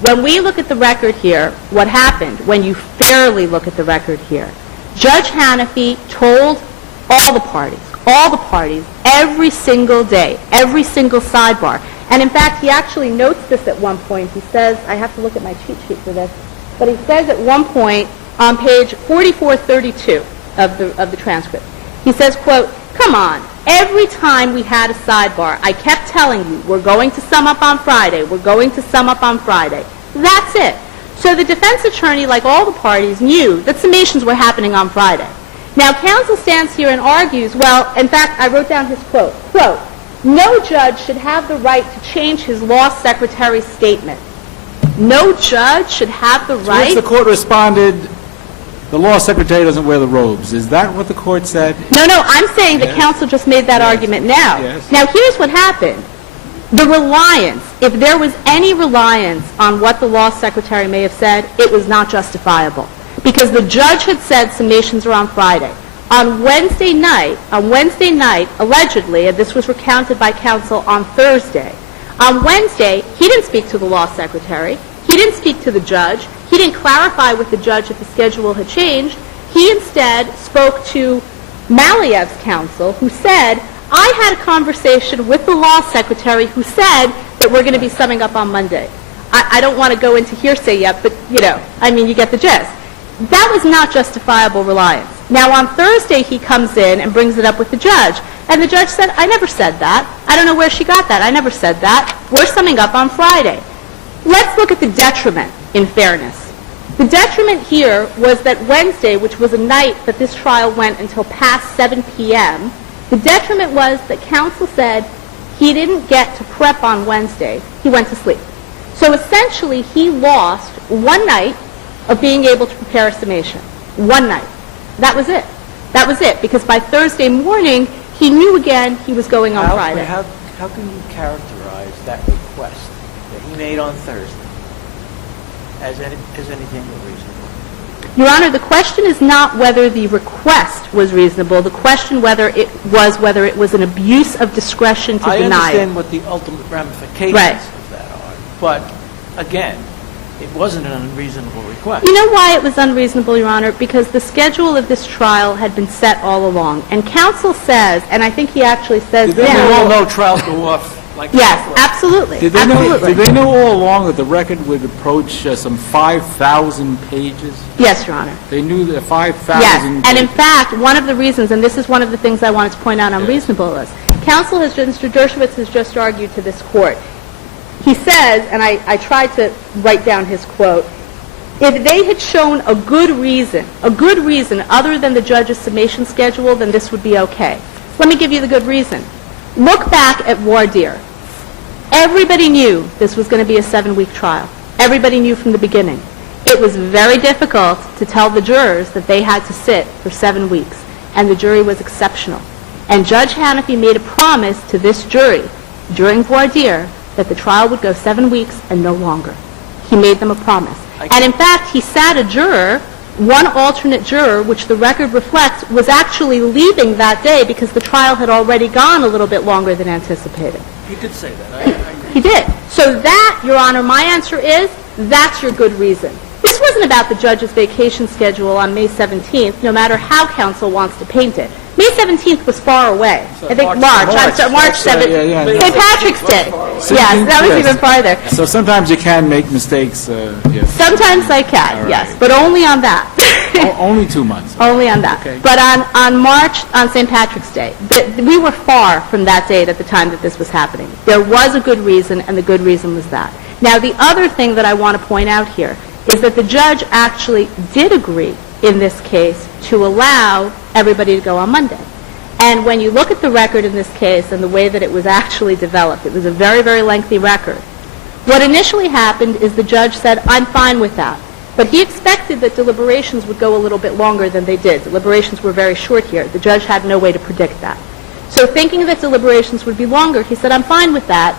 When we look at the record here, what happened when you fairly look at the record here, Judge Hanafi told all the parties, every single day, every single sidebar. And in fact, he actually notes this at one point. He says, I have to look at my cheat sheet for this, but he says at one point on page 4432 of the transcript, he says, quote, "Come on, every time we had a sidebar, I kept telling you, we're going to sum up on Friday, we're going to sum up on Friday. That's it. So the defense attorney, like all the parties, knew that summations were happening on Friday. Now, counsel stands here and argues, well, in fact, I wrote down his quote, no judge should have the right to change his law secretary's statement. No judge should have the right. To which the court responded, the law secretary doesn't wear the robes. Is that what the court said? No, I'm saying that counsel just made that argument now. Yes. Now, here's what happened. The reliance, if there was any reliance on what the law secretary may have said, it was not justifiable. Because the judge had said summations are on Friday. On Wednesday night, allegedly, and this was recounted by counsel on Thursday, on Wednesday, he didn't speak to the law secretary. He didn't speak to the judge. He didn't clarify with the judge if the schedule had changed. He instead spoke to Maliev's counsel, who said, I had a conversation with the law secretary who said that we're going to be summing up on Monday. I don't want to go into hearsay yet, but, you get the gist. That was not justifiable reliance. Now, on Thursday, he comes in and brings it up with the judge. And the judge said, I never said that. I don't know where she got that. I never said that. We're summing up on Friday. Let's look at the detriment, in fairness. The detriment here was that Wednesday, which was a night that this trial went until past 7 p.m., the detriment was that counsel said he didn't get to prep on Wednesday. He went to sleep. So essentially, he lost one night of being able to prepare a summation. One night. That was it. That was it. Because by Thursday morning, he knew again he was going on Friday. How can you characterize that request that he made on Thursday as anything but reasonable? Your Honor, the question is not whether the request was reasonable. The question whether it was an abuse of discretion to deny it. I understand what the ultimate ramifications of that are. But, again, it wasn't an unreasonable request. You know why it was unreasonable, Your Honor? Because the schedule of this trial had been set all along. And counsel says, and I think he actually says We all know trials go off like yes, clockwork. absolutely. Did they know all along that the record would approach some 5,000 pages? Yes, Your Honor. They knew that 5,000 Yes, pages. and in fact, one of the reasons, and this is one of the things I wanted to point out unreasonableness, counsel Mr. Dershowitz has just argued to this court. He says, and I tried to write down his quote, if they had shown a good reason other than the judge's summation schedule, then this would be okay. Let me give you the good reason. Look back at voir dire. Everybody knew this was going to be a 7-week trial. Everybody knew from the beginning. It was very difficult to tell the jurors that they had to sit for 7 weeks, and the jury was exceptional. And Judge Hannafy made a promise to this jury during voir dire that the trial would go 7 weeks and no longer. He made them a promise. And in fact, he sat a juror, one alternate juror, which the record reflects, was actually leaving that day because the trial had already gone a little bit longer than anticipated. You could say that. I agree. He did. So that, Your Honor, my answer is, that's your good reason. This wasn't about the judge's vacation schedule on May 17th, no matter how counsel wants to paint it. May 17th was far away. I think March 7th. St. Patrick's Day. Yes, that was even farther. So sometimes you can make mistakes, yes. Sometimes I can, All yes, right. but only on that. Only 2 months. Only on that. Okay. But on St. Patrick's Day, we were far from that date at the time that this was happening. There was a good reason, and the good reason was that. Now, the other thing that I want to point out here is that the judge actually did agree in this case to allow everybody to go on Monday. And when you look at the record in this case and the way that it was actually developed, it was a very, very lengthy record. What initially happened is the judge said, I'm fine with that. But he expected that deliberations would go a little bit longer than they did. Deliberations were very short here. The judge had no way to predict that. So thinking that deliberations would be longer, he said, I'm fine with that.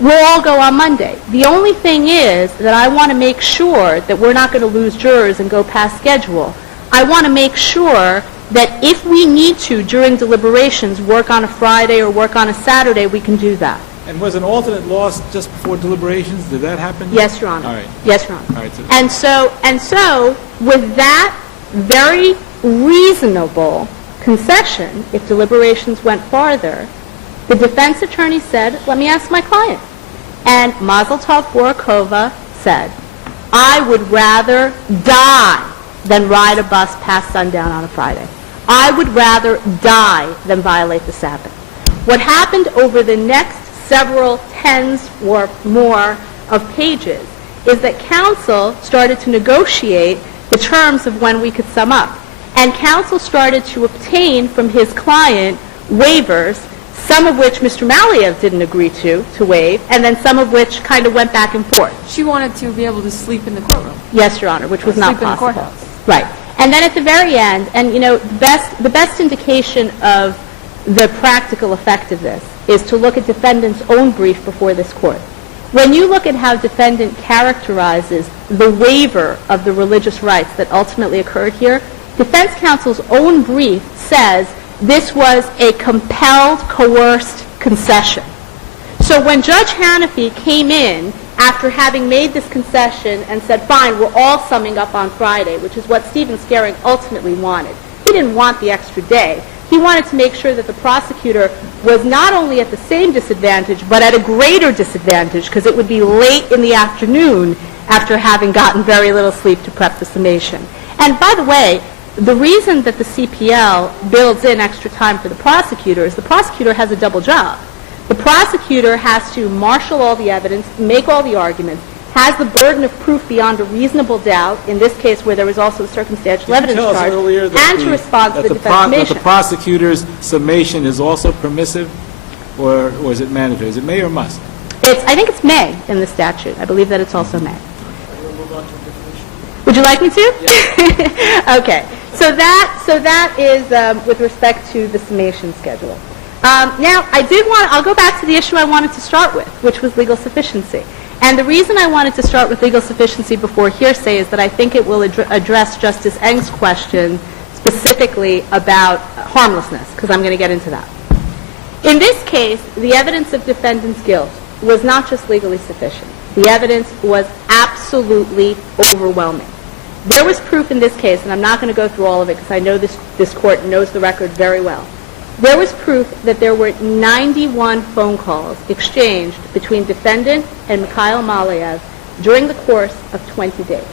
We'll all go on Monday. The only thing is that I want to make sure that we're not going to lose jurors and go past schedule. I want to make sure that if we need to, during deliberations, work on a Friday or work on a Saturday, we can do that. And was an alternate lost just before deliberations? Did that happen? Yes, Your Honor. All right. Yes, Your Honor. All right, so- And so, with that very reasonable concession, if deliberations went farther, the defense attorney said, let me ask my client. And Mazel Tov Borukhova said, I would rather die than ride a bus past sundown on a Friday. I would rather die than violate the Sabbath. What happened over the next several tens or more of pages, is that counsel started to negotiate the terms of when we could sum up. And counsel started to obtain from his client waivers, some of which Mr. Maliev didn't agree to waive, and then some of which kind of went back and forth. She wanted to be able to sleep in the courtroom. Yes, Your Honor, which was not Sleep in the possible. courthouse. Right. And then at the very end, and the best indication of the practical effect of this is to look at defendant's own brief before this court. When you look at how defendant characterizes the waiver of the religious rights that ultimately occurred here, defense counsel's own brief says this was a compelled, coerced concession. So when Judge Hanafi came in after having made this concession and said, fine, we're all summing up on Friday, which is what Stephen Scaring ultimately wanted. He didn't want the extra day. He wanted to make sure that the prosecutor was not only at the same disadvantage, but at a greater disadvantage, because it would be late in the afternoon after having gotten very little sleep to prep the summation. And by the way, the reason that the CPL builds in extra time for the prosecutor is the prosecutor has a double job. The prosecutor has to marshal all the evidence, make all the arguments, has the burden of proof beyond a reasonable doubt, in this case where there was also a circumstantial evidence charge, and to respond to the defense summation. That the prosecutor's summation is also permissive, or is it mandatory? Is it may or must? I think it's may in the statute. I believe that it's also may. Would you like me to? Yeah. Okay. So that is with respect to the summation schedule. Now, I'll go back to the issue I wanted to start with, which was legal sufficiency. And the reason I wanted to start with legal sufficiency before hearsay is that I think it will address Justice Eng's question specifically about harmlessness, because I'm going to get into that. In this case, the evidence of defendant's guilt was not just legally sufficient. The evidence was absolutely overwhelming. There was proof in this case, and I'm not going to go through all of it because I know this court knows the record very well. There was proof that there were 91 phone calls exchanged between defendant and Mikhail Maliev during the course of 20 days.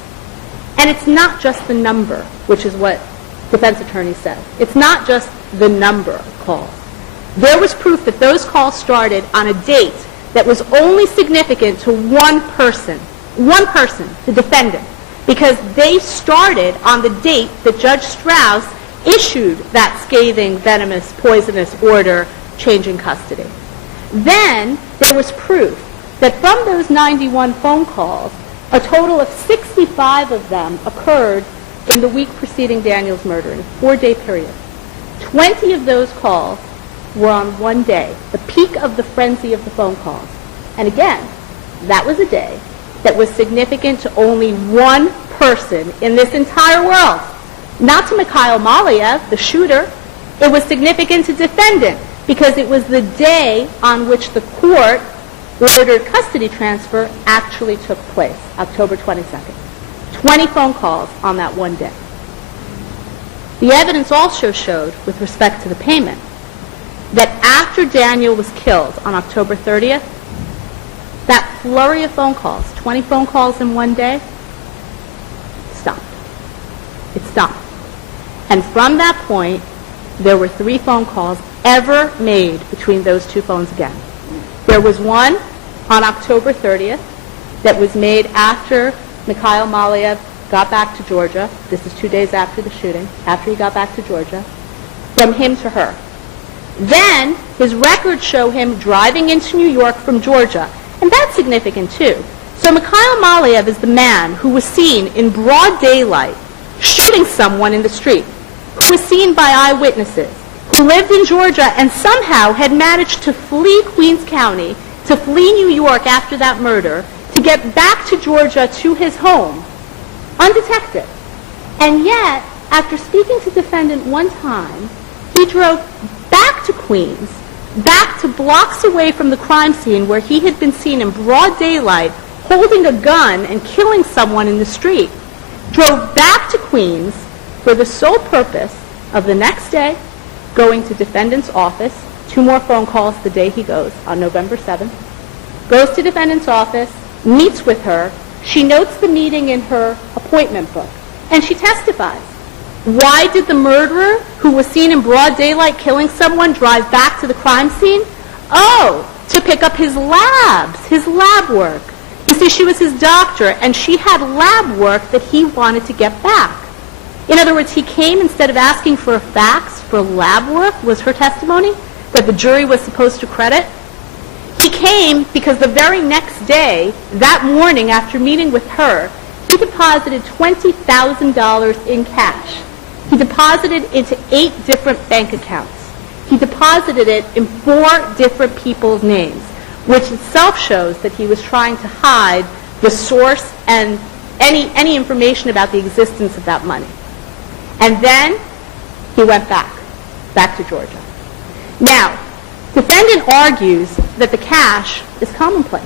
And it's not just the number, which is what defense attorney said. It's not just the number of calls. There was proof that those calls started on a date that was only significant to one person, the defendant, because they started on the date that Judge Strauss issued that scathing, venomous, poisonous order changing custody. Then there was proof that from those 91 phone calls, a total of 65 of them occurred in the week preceding Daniel's murder, in a 4-day period. 20 of those calls were on one day, the peak of the frenzy of the phone calls. And again, that was a day that was significant to only one person in this entire world. Not to Mikhail Maliev, the shooter. It was significant to defendant because it was the day on which the court ordered custody transfer actually took place, October 22nd. 20 phone calls on that one day. The evidence also showed, with respect to the payment, that after Daniel was killed on October 30th, that flurry of phone calls, 20 phone calls in one day, stopped. It stopped. And from that point, there were 3 phone calls ever made between those 2 phones again. There was one on October 30th that was made after Mikhail Maliev got back to Georgia. This is 2 days after the shooting, after he got back to Georgia, from him to her. Then his records show him driving into New York from Georgia, and that's significant too. So Mikhail Maliev is the man who was seen in broad daylight shooting someone in the street, who was seen by eyewitnesses, who lived in Georgia and somehow had managed to flee Queens County, to flee New York after that murder, to get back to Georgia to his home, undetected. And yet, after speaking to defendant one time, he drove back to Queens, back to blocks away from the crime scene where he had been seen in broad daylight holding a gun and killing someone in the street, drove back to Queens for the sole purpose of the next day going to defendant's office, 2 more phone calls the day he goes, on November 7th, goes to defendant's office, meets with her, she notes the meeting in her appointment book, and she testifies. Why did the murderer, who was seen in broad daylight killing someone, drive back to the crime scene? Oh, to pick up his lab work. You see, she was his doctor, and she had lab work that he wanted to get back. In other words, he came instead of asking for a fax for lab work, was her testimony, that the jury was supposed to credit. He came because the very next day, that morning after meeting with her, he deposited $20,000 in cash. He deposited into 8 different bank accounts. He deposited it in 4 different people's names, which itself shows that he was trying to hide the source and any information about the existence of that money. And then he went back to Georgia. Now, defendant argues that the cash is commonplace.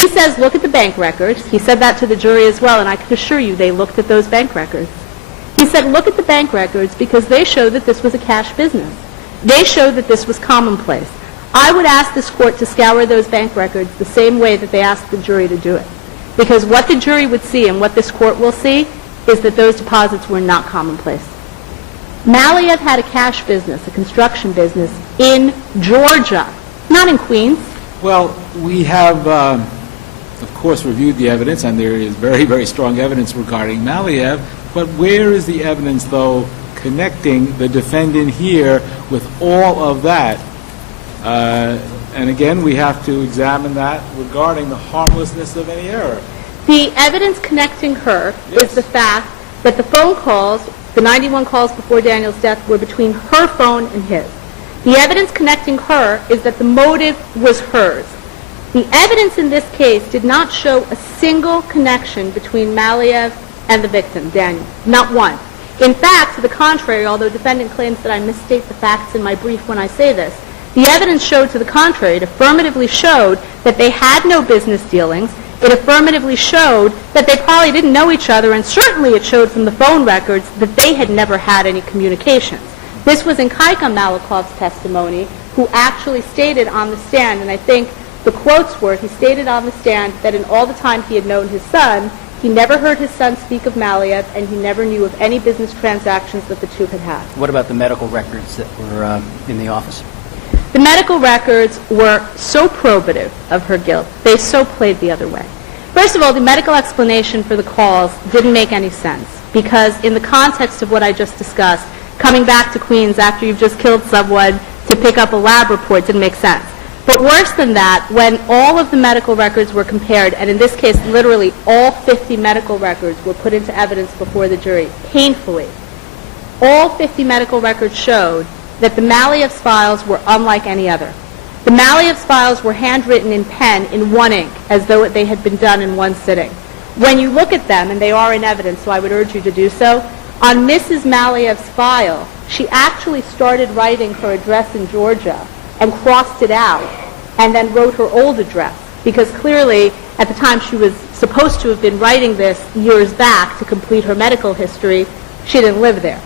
He says, look at the bank records. He said that to the jury as well, and I can assure you they looked at those bank records. He said, look at the bank records because they show that this was a cash business. They show that this was commonplace. I would ask this court to scour those bank records the same way that they asked the jury to do it. Because what the jury would see and what this court will see is that those deposits were not commonplace. Maliev had a cash business, a construction business, in Georgia, not in Queens. Well, we have, of course, reviewed the evidence, and there is very, very strong evidence regarding Maliev, but where is the evidence, though, connecting the defendant here with all of that? And again, we have to examine that regarding the harmlessness of any error. The evidence connecting her is the fact that the phone calls, the 91 calls before Daniel's death, were between her phone and his. The evidence connecting her is that the motive was hers. The evidence in this case did not show a single connection between Maliev and the victim, Daniel. Not one. In fact, to the contrary, although defendant claims that I misstate the facts in my brief when I say this, the evidence showed to the contrary. It affirmatively showed that they had no business dealings. It affirmatively showed that they probably didn't know each other, and certainly it showed from the phone records that they had never had any communications. This was in Kaika Malakov's testimony, who actually stated on the stand, and I think the quotes were, he stated on the stand that in all the time he had known his son, he never heard his son speak of Maliev, and he never knew of any business transactions that the two had had. What about the medical records that were in the office? The medical records were so probative of her guilt. They so played the other way. First of all, the medical explanation for the calls didn't make any sense because in the context of what I just discussed, coming back to Queens after you've just killed someone to pick up a lab report didn't make sense. But worse than that, when all of the medical records were compared, and in this case literally all 50 medical records were put into evidence before the jury, painfully, all 50 medical records showed that the Maliev's files were unlike any other. The Maliev's files were handwritten in pen in one ink, as though they had been done in one sitting. When you look at them, and they are in evidence, so I would urge you to do so, on Mrs. Maliev's file, she actually started writing her address in Georgia and crossed it out, and then wrote her old address, because clearly, at the time she was supposed to have been writing this years back to complete her medical history, she didn't live there.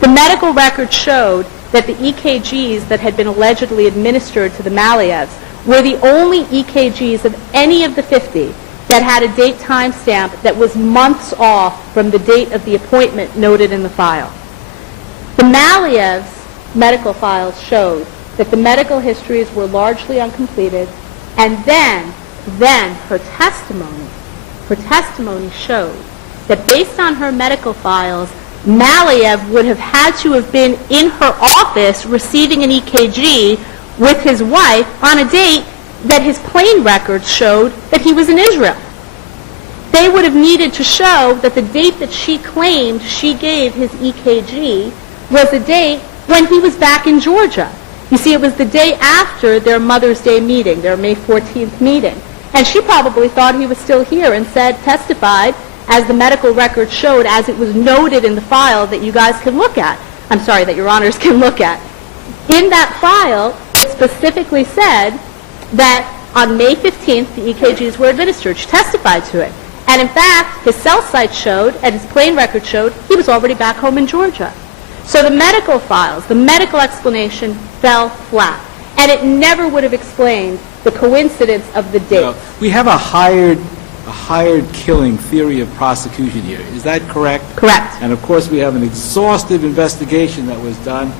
The medical record showed that the EKGs that had been allegedly administered to the Malievs were the only EKGs of any of the 50 that had a date timestamp that was months off from the date of the appointment noted in the file. The Malievs' medical files showed that the medical histories were largely uncompleted, and then her testimony showed that based on her medical files, Maliev would have had to have been in her office receiving an EKG with his wife on a date that his plane records showed that he was in Israel. They would have needed to show that the date that she claimed she gave his EKG was a date when he was back in Georgia. You see, it was the day after their Mother's Day meeting, their May 14th meeting. And she probably thought he was still here and testified, as the medical record showed, as it was noted in the file that you guys can look at. I'm sorry, that your honors can look at. In that file, it specifically said that on May 15th, the EKGs were administered. She testified to it. And in fact, his cell site showed, and his plane record showed, he was already back home in Georgia. So the medical files, the medical explanation fell flat. And it never would have explained the coincidence of the dates. We have a hired killing theory of prosecution here. Is that correct? Correct. And of course, we have an exhaustive investigation that was done.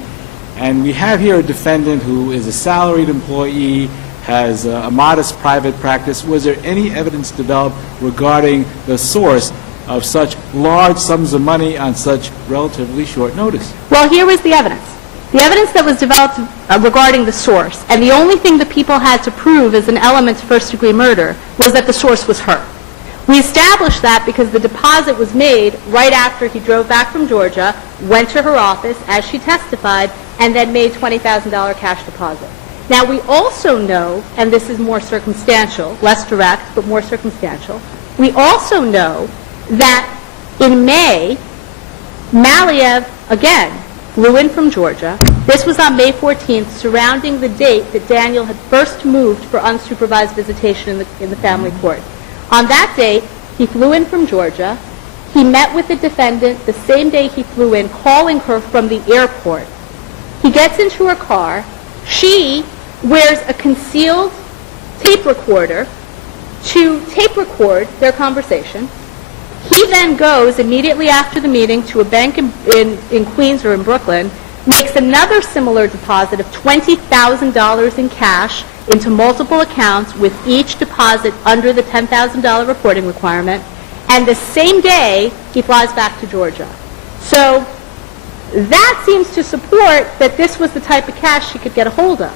And we have here a defendant who is a salaried employee, has a modest private practice. Was there any evidence developed regarding the source of such large sums of money on such relatively short notice? Well, here was the evidence. The evidence that was developed regarding the source, and the only thing that people had to prove as an element to first-degree murder, was that the source was her. We established that because the deposit was made right after he drove back from Georgia, went to her office, as she testified, and then made $20,000 cash deposit. Now, we also know, and this is more circumstantial, less direct, but more circumstantial, we also know that in May, Maliev, again, flew in from Georgia. This was on May 14th, surrounding the date that Daniel had first moved for unsupervised visitation in the family court. On that date, he flew in from Georgia. He met with the defendant the same day he flew in, calling her from the airport. He gets into her car. She wears a concealed tape recorder to tape record their conversation. He then goes immediately after the meeting to a bank in Queens or in Brooklyn, makes another similar deposit of $20,000 in cash into multiple accounts, with each deposit under the $10,000 reporting requirement, and the same day he flies back to Georgia. So that seems to support that this was the type of cash she could get a hold of.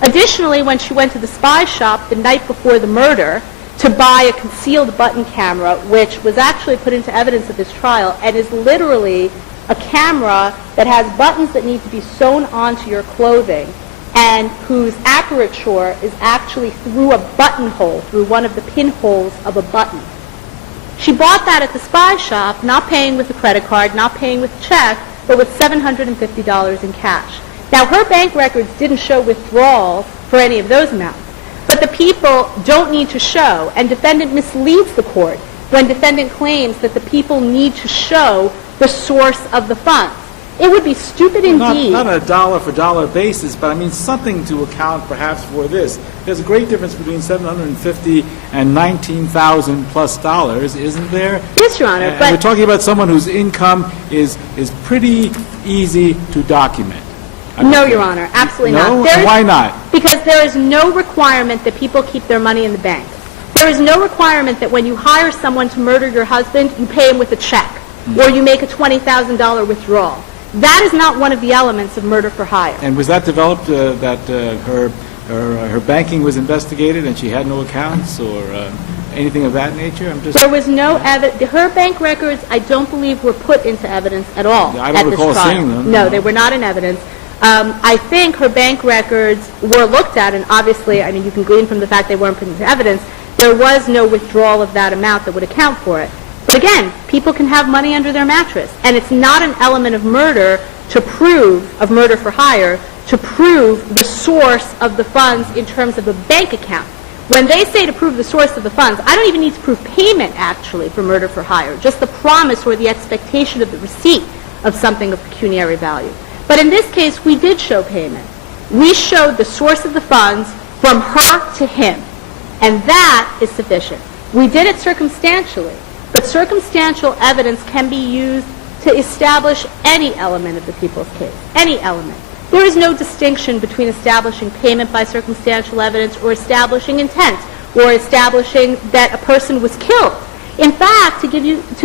Additionally, when she went to the spy shop the night before the murder to buy a concealed button camera, which was actually put into evidence at this trial and is literally a camera that has buttons that need to be sewn onto your clothing and whose aperture is actually through a buttonhole, through one of the pinholes of a button. She bought that at the spy shop, not paying with a credit card, not paying with a check, but with $750 in cash. Now, her bank records didn't show withdrawals for any of those amounts. But the people don't need to show, and defendant misleads the court when defendant claims that the people need to show the source of the funds. It would be stupid indeed. Not on a dollar-for-dollar basis, but I mean something to account perhaps for this. There's a great difference between $750 and $19,000 plus dollars, isn't there? Yes, Your Honor. And but we're talking about someone whose income is pretty easy to document. No, Your Honor, absolutely not. No? Why not? Because there is no requirement that people keep their money in the bank. There is no requirement that when you hire someone to murder your husband, you pay him with a check or you make a $20,000 withdrawal. That is not one of the elements of murder for hire. And was that developed that her banking was investigated and she had no accounts or anything of that nature? There was no evidence. Her bank records, I don't believe, were put into evidence at all I at don't this recall trial. seeing them. No, they were not in evidence. I think her bank records were looked at, and obviously, I mean, you can glean from the fact they weren't put into evidence, there was no withdrawal of that amount that would account for it. But again, people can have money under their mattress, and it's not an element of murder to prove, of murder for hire, to prove the source of the funds in terms of a bank account. When they say to prove the source of the funds, I don't even need to prove payment, actually, for murder for hire, just the promise or the expectation of the receipt of something of pecuniary value. But in this case, we did show payment. We showed the source of the funds from her to him, and that is sufficient. We did it circumstantially, but circumstantial evidence can be used to establish any element of the people's case, any element. There is no distinction between establishing payment by circumstantial evidence or establishing intent or establishing that a person was killed. In fact, to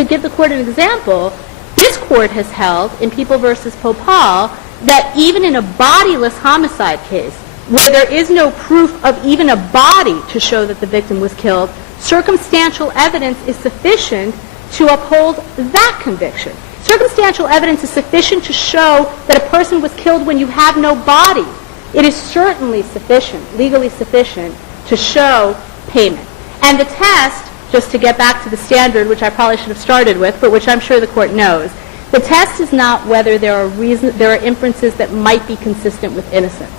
give the court an example, this court has held in People v. Popal that even in a bodiless homicide case, where there is no proof of even a body to show that the victim was killed, circumstantial evidence is sufficient to uphold that conviction. Circumstantial evidence is sufficient to show that a person was killed when you have no body. It is certainly sufficient, legally sufficient, to show payment. And the test, just to get back to the standard, which I probably should have started with, but which I'm sure the court knows, the test is not whether there are inferences that might be consistent with innocence.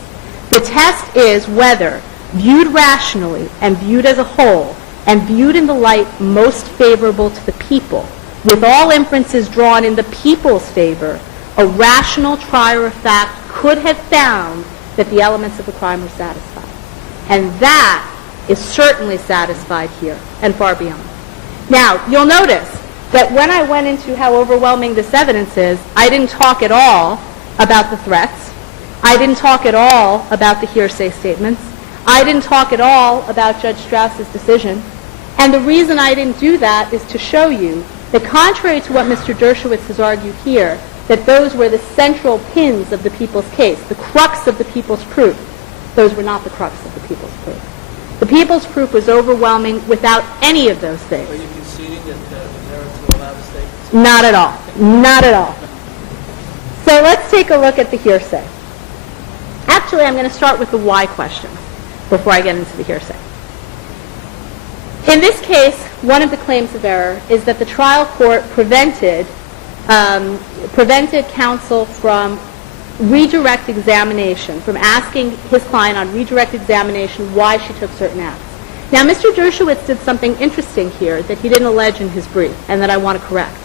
The test is whether, viewed rationally and viewed as a whole, and viewed in the light most favorable to the people, with all inferences drawn in the people's favor, a rational trier of fact could have found that the elements of the crime were satisfied. And that is certainly satisfied here and far beyond. Now, you'll notice that when I went into how overwhelming this evidence is, I didn't talk at all about the threats. I didn't talk at all about the hearsay statements. I didn't talk at all about Judge Strauss's decision. And the reason I didn't do that is to show you that contrary to what Mr. Dershowitz has argued here, that those were the central pins of the people's case, the crux of the people's proof, those were not the crux of the people's proof. The people's proof was overwhelming without any of those things. Are you conceding that the error to allow the statement? Not at all. Not at all. So let's take a look at the hearsay. Actually, I'm going to start with the why question before I get into the hearsay. In this case, one of the claims of error is that the trial court prevented counsel from redirect examination, from asking his client on redirect examination why she took certain acts. Now, Mr. Dershowitz did something interesting here that he didn't allege in his brief and that I want to correct.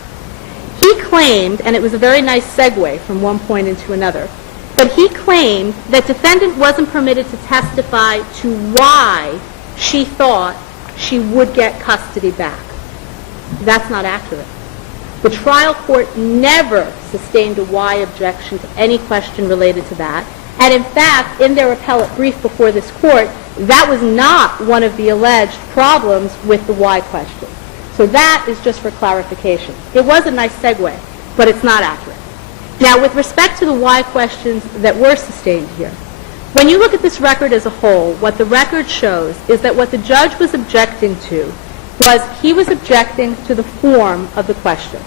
He claimed, and it was a very nice segue from one point into another, but he claimed that defendant wasn't permitted to testify to why she thought she would get custody back. That's not accurate. The trial court never sustained a why objection to any question related to that. And in fact, in their appellate brief before this court, that was not one of the alleged problems with the why question. So that is just for clarification. It was a nice segue, but it's not accurate. Now, with respect to the why questions that were sustained here, when you look at this record as a whole, what the record shows is that what the judge was objecting to was he was objecting to the form of the question.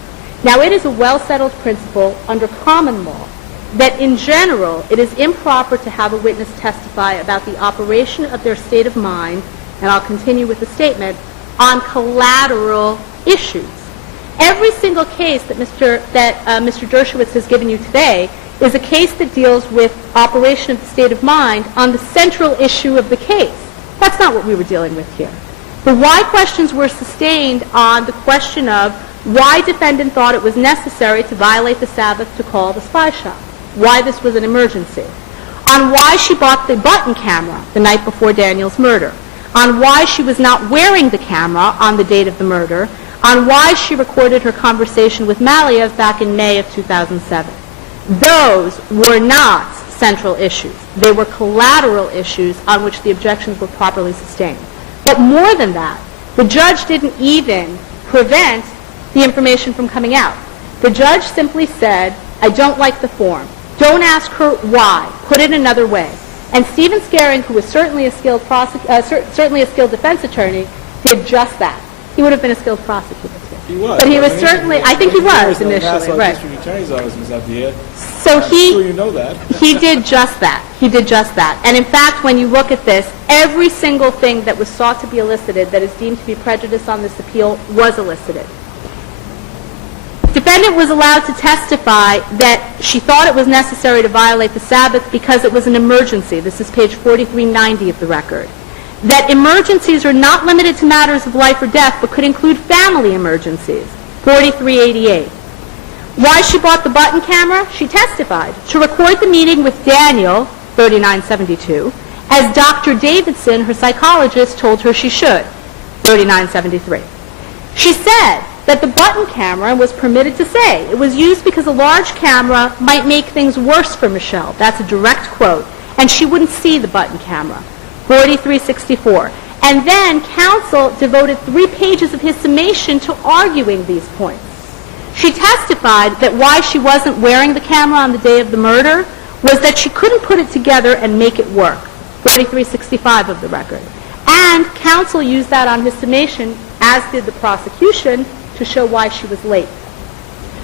Now, it is a well-settled principle under common law that in general it is improper to have a witness testify about the operation of their state of mind, and I'll continue with the statement, on collateral issues. Every single case that Mr. Dershowitz has given you today is a case that deals with operation of the state of mind on the central issue of the case. That's not what we were dealing with here. The why questions were sustained on the question of why defendant thought it was necessary to violate the Sabbath to call the spy shop, why this was an emergency, on why she bought the button camera the night before Daniel's murder, on why she was not wearing the camera on the date of the murder, on why she recorded her conversation with Maliev back in May of 2007. Those were not central issues. They were collateral issues on which the objections were properly sustained. But more than that, the judge didn't even prevent the information from coming out. The judge simply said, I don't like the form. Don't ask her why. Put it another way. And Stephen Scaring, who was certainly a skilled defense attorney, did just that. He would have been a skilled prosecutor too. He was. But he was certainly, I think he was initially, right. District Attorney's Office was up here. So I'm sure you know that. he did just that. He did just that. And in fact, when you look at this, every single thing that was sought to be elicited that is deemed to be prejudice on this appeal was elicited. Defendant was allowed to testify that she thought it was necessary to violate the Sabbath because it was an emergency. This is page 4390 of the record. That emergencies are not limited to matters of life or death, but could include family emergencies, 4388. Why she bought the button camera? She testified to record the meeting with Daniel, 3972, as Dr. Davidson, her psychologist, told her she should, 3973. She said that the button camera was permitted to say it was used because a large camera might make things worse for Michelle. That's a direct quote. And she wouldn't see the button camera, 4364. And then counsel devoted 3 pages of his summation to arguing these points. She testified that why she wasn't wearing the camera on the day of the murder was that she couldn't put it together and make it work, 4365 of the record. And counsel used that on his summation, as did the prosecution, to show why she was late.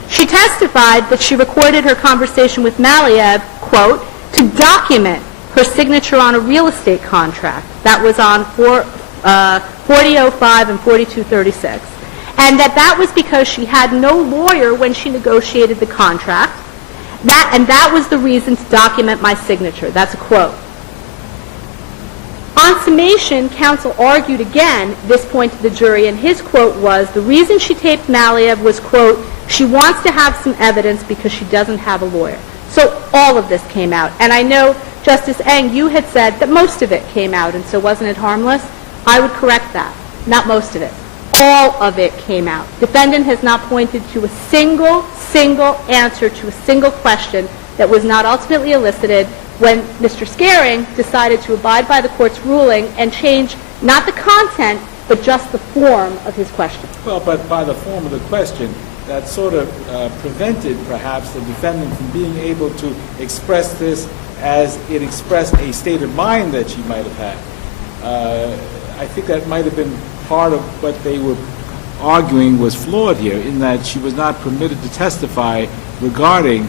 She testified that she recorded her conversation with Maliev, quote, to document her signature on a real estate contract. That was on 4005 and 4236. And that was because she had no lawyer when she negotiated the contract. That was the reason to document my signature. That's a quote. On summation, counsel argued again this point to the jury, and his quote was, the reason she taped Maliev was, quote, she wants to have some evidence because she doesn't have a lawyer. So all of this came out. And I know, Justice Eng, you had said that most of it came out, and so wasn't it harmless? I would correct that. Not most of it. All of it came out. Defendant has not pointed to a single answer to a single question that was not ultimately elicited, when Mr. Scaring decided to abide by the court's ruling and change not the content, but just the form of his question. Well, but by the form of the question, that sort of prevented, perhaps, the defendant from being able to express this as it expressed a state of mind that she might have had. I think that might have been part of what they were arguing was flawed here, in that she was not permitted to testify regarding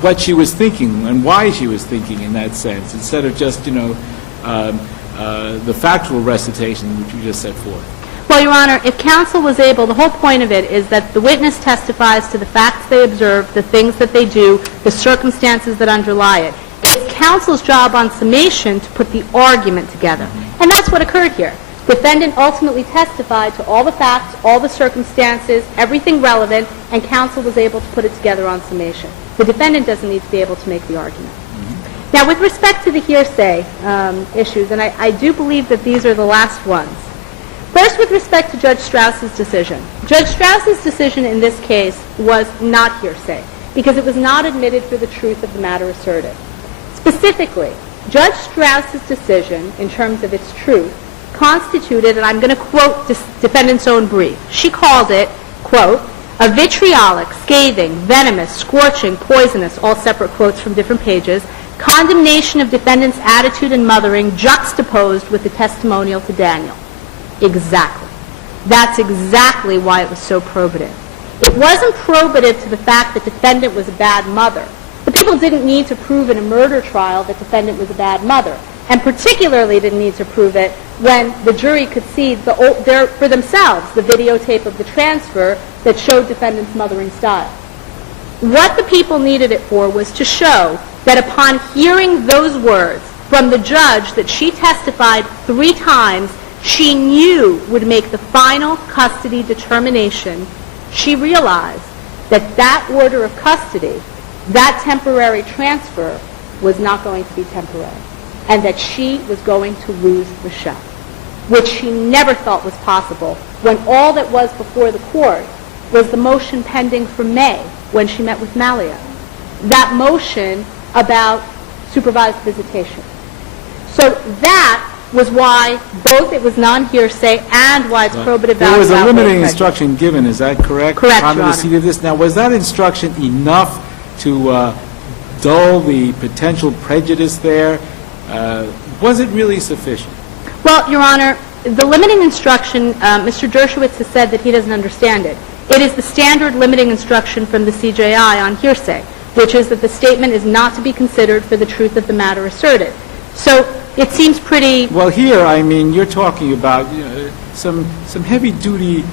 what she was thinking and why she was thinking in that sense, instead of just, the factual recitation which you just set forth. Well, Your Honor, if counsel was able, the whole point of it is that the witness testifies to the facts they observe, the things that they do, the circumstances that underlie it. It's counsel's job on summation to put the argument together. And that's what occurred here. Defendant ultimately testified to all the facts, all the circumstances, everything relevant, and counsel was able to put it together on summation. The defendant doesn't need to be able to make the argument. Now, with respect to the hearsay issues, and I do believe that these are the last ones. First, with respect to Judge Strauss's decision. Judge Strauss's decision in this case was not hearsay because it was not admitted for the truth of the matter asserted. Specifically, Judge Strauss's decision, in terms of its truth, constituted, and I'm going to quote defendant's own brief, she called it, quote, a vitriolic, scathing, venomous, scorching, poisonous, all separate quotes from different pages, condemnation of defendant's attitude and mothering juxtaposed with the testimonial to Daniel. Exactly. That's exactly why it was so probative. It wasn't probative to the fact that defendant was a bad mother. The people didn't need to prove in a murder trial that defendant was a bad mother, and particularly didn't need to prove it when the jury could see for themselves the videotape of the transfer that showed defendant's mothering style. What the people needed it for was to show that upon hearing those words from the judge that she testified 3 times she knew would make the final custody determination, she realized that that order of custody, that temporary transfer, was not going to be temporary, and that she was going to lose Michelle, which she never thought was possible when all that was before the court was the motion pending for May when she met with Malia, that motion about supervised visitation. So that was why both it was non-hearsay and why it's probative value. There was a limiting instruction given, is that correct? Correct, on Your the Honor. receipt of this. Now, was that instruction enough to dull the potential prejudice there? Was it really sufficient? Well, Your Honor, the limiting instruction, Mr. Dershowitz has said that he doesn't understand it. It is the standard limiting instruction from the CJI on hearsay, which is that the statement is not to be considered for the truth of the matter asserted. So it seems pretty... Well, here, I mean, you're talking about some heavy-duty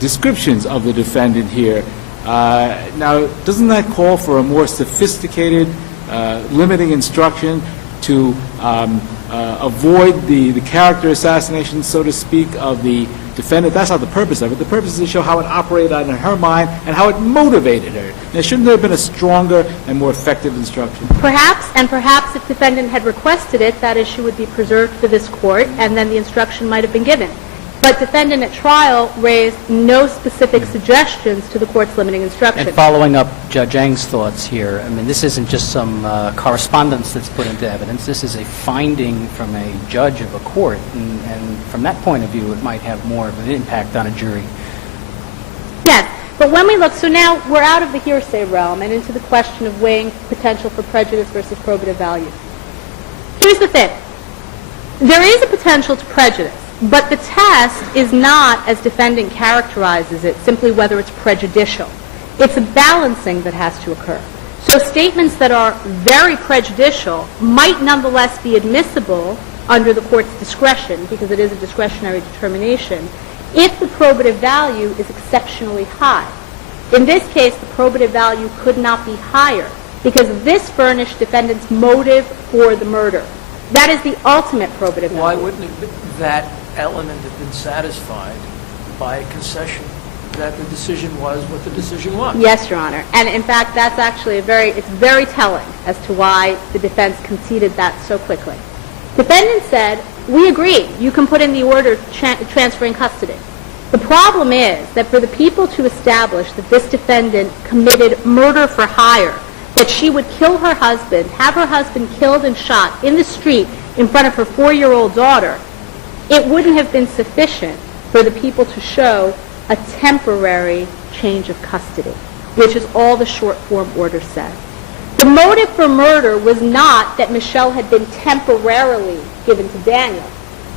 descriptions of the defendant here. Now, doesn't that call for a more sophisticated limiting instruction to avoid the character assassination, so to speak, of the defendant? That's not the purpose of it. The purpose is to show how it operated on her mind and how it motivated her. Now, shouldn't there have been a stronger and more effective instruction? Perhaps, and perhaps if defendant had requested it, that issue would be preserved for this court, and then the instruction might have been given. But defendant at trial raised no specific suggestions to the court's limiting instruction. And following up Judge Eng's thoughts here, I mean, this isn't just some correspondence that's put into evidence. This is a finding from a judge of a court, and from that point of view, it might have more of an impact on a jury. Yes, but when we look, so now we're out of the hearsay realm and into the question of weighing potential for prejudice versus probative value. Here's the thing. There is a potential to prejudice, but the test is not, as defendant characterizes it, simply whether it's prejudicial. It's a balancing that has to occur. So statements that are very prejudicial might nonetheless be admissible under the court's discretion, because it is a discretionary determination, if the probative value is exceptionally high. In this case, the probative value could not be higher, because this furnished defendant's motive for the murder. That is the ultimate probative value. Why wouldn't that element have been satisfied by a concession that the decision was what the decision was? Yes, Your Honor. And in fact, that's actually it's very telling as to why the defense conceded that so quickly. Defendant said, we agree, you can put in the order transferring custody. The problem is that for the people to establish that this defendant committed murder for hire, that she would kill her husband, have her husband killed and shot in the street in front of her 4-year-old daughter, it wouldn't have been sufficient for the people to show a temporary change of custody, which is all the short form order says. The motive for murder was not that Michelle had been temporarily given to Daniel.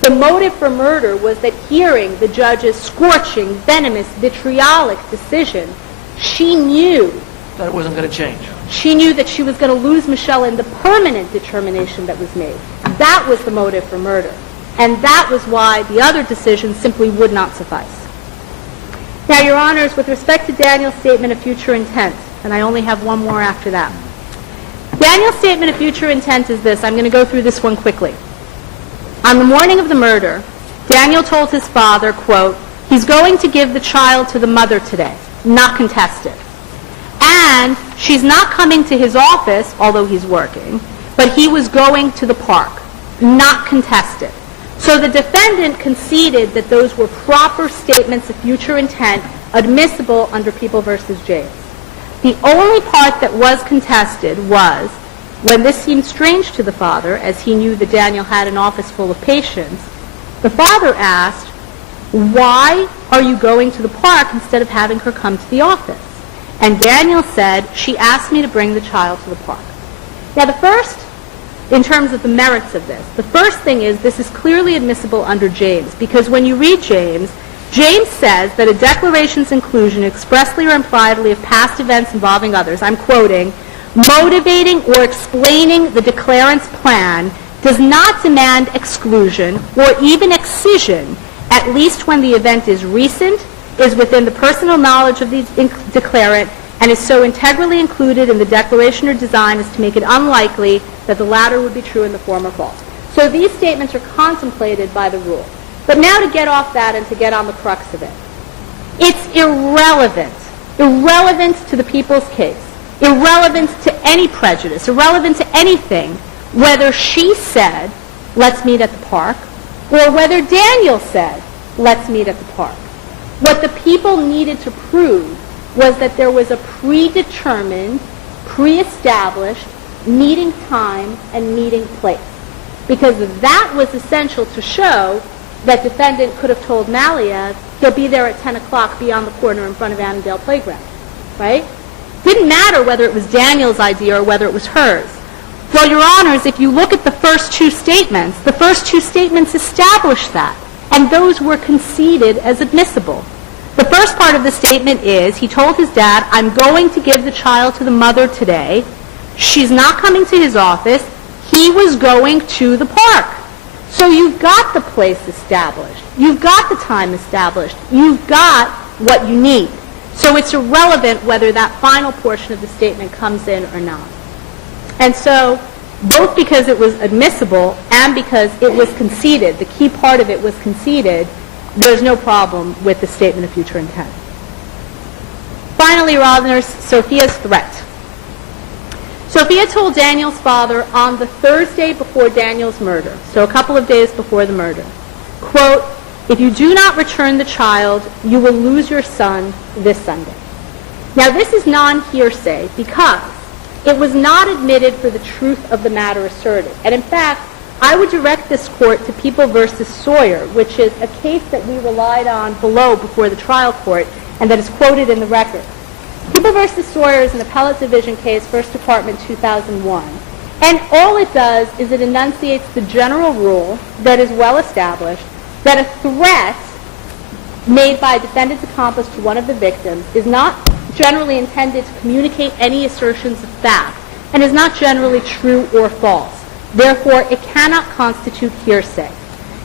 The motive for murder was that hearing the judge's scorching, venomous, vitriolic decision, she knew That it wasn't going to change. she knew that she was going to lose Michelle in the permanent determination that was made. That was the motive for murder. And that was why the other decisions simply would not suffice. Now, Your Honors, with respect to Daniel's statement of future intent, and I only have one more after that. Daniel's statement of future intent is this. I'm going to go through this one quickly. On the morning of the murder, Daniel told his father, quote, he's going to give the child to the mother today, not contested. And she's not coming to his office, although he's working, but he was going to the park, not contested. So the defendant conceded that those were proper statements of future intent admissible under People v. James. The only part that was contested was when this seemed strange to the father, as he knew that Daniel had an office full of patients, the father asked, why are you going to the park instead of having her come to the office? And Daniel said, she asked me to bring the child to the park. Now, the first, in terms of the merits of this, the first thing is this is clearly admissible under James, because when you read James, James says that a declaration's inclusion expressly or impliedly of past events involving others, I'm quoting, motivating or explaining the declarant's plan does not demand exclusion or even excision, at least when the event is recent, is within the personal knowledge of the declarant, and is so integrally included in the declaration or design as to make it unlikely that the latter would be true in the former false. So these statements are contemplated by the rule. But now to get off that and to get on the crux of it. It's irrelevant to the people's case, irrelevant to any prejudice, irrelevant to anything, whether she said, let's meet at the park, or whether Daniel said, let's meet at the park. What the people needed to prove was that there was a predetermined, pre-established meeting time and meeting place. Because that was essential to show that defendant could have told Maliev, he'll be there at 10 o'clock, be on the corner in front of Annandale Playground, right? Didn't matter whether it was Daniel's idea or whether it was hers. Well, Your Honors, if you look at the first two statements establish that, and those were conceded as admissible. The first part of the statement is, he told his dad, I'm going to give the child to the mother today. She's not coming to his office. He was going to the park. So you've got the place established. You've got the time established. You've got what you need. So it's irrelevant whether that final portion of the statement comes in or not. And so, both because it was admissible and because it was conceded, the key part of it was conceded, there's no problem with the statement of future intent. Finally, Your Honors, Sophia's threat. Sophia told Daniel's father on the Thursday before Daniel's murder, so a couple of days before the murder, quote, if you do not return the child, you will lose your son this Sunday. Now, this is non-hearsay because it was not admitted for the truth of the matter asserted. And in fact, I would direct this court to People v. Sawyer, which is a case that we relied on below before the trial court and that is quoted in the record. People v. Sawyer is an appellate division case, First Department, 2001. And all it does is it enunciates the general rule that is well established that a threat made by a defendant's accomplice to one of the victims is not generally intended to communicate any assertions of fact and is not generally true or false. Therefore, it cannot constitute hearsay.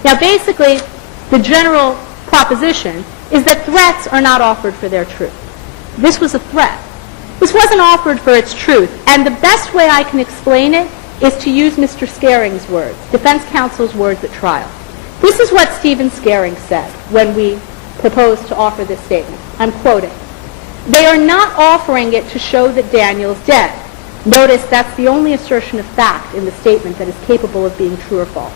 Now, basically, the general proposition is that threats are not offered for their truth. This was a threat. This wasn't offered for its truth. And the best way I can explain it is to use Mr. Scaring's words, defense counsel's words at trial. This is what Stephen Scaring said when we proposed to offer this statement. I'm quoting. They are not offering it to show that Daniel's dead. Notice that's the only assertion of fact in the statement that is capable of being true or false.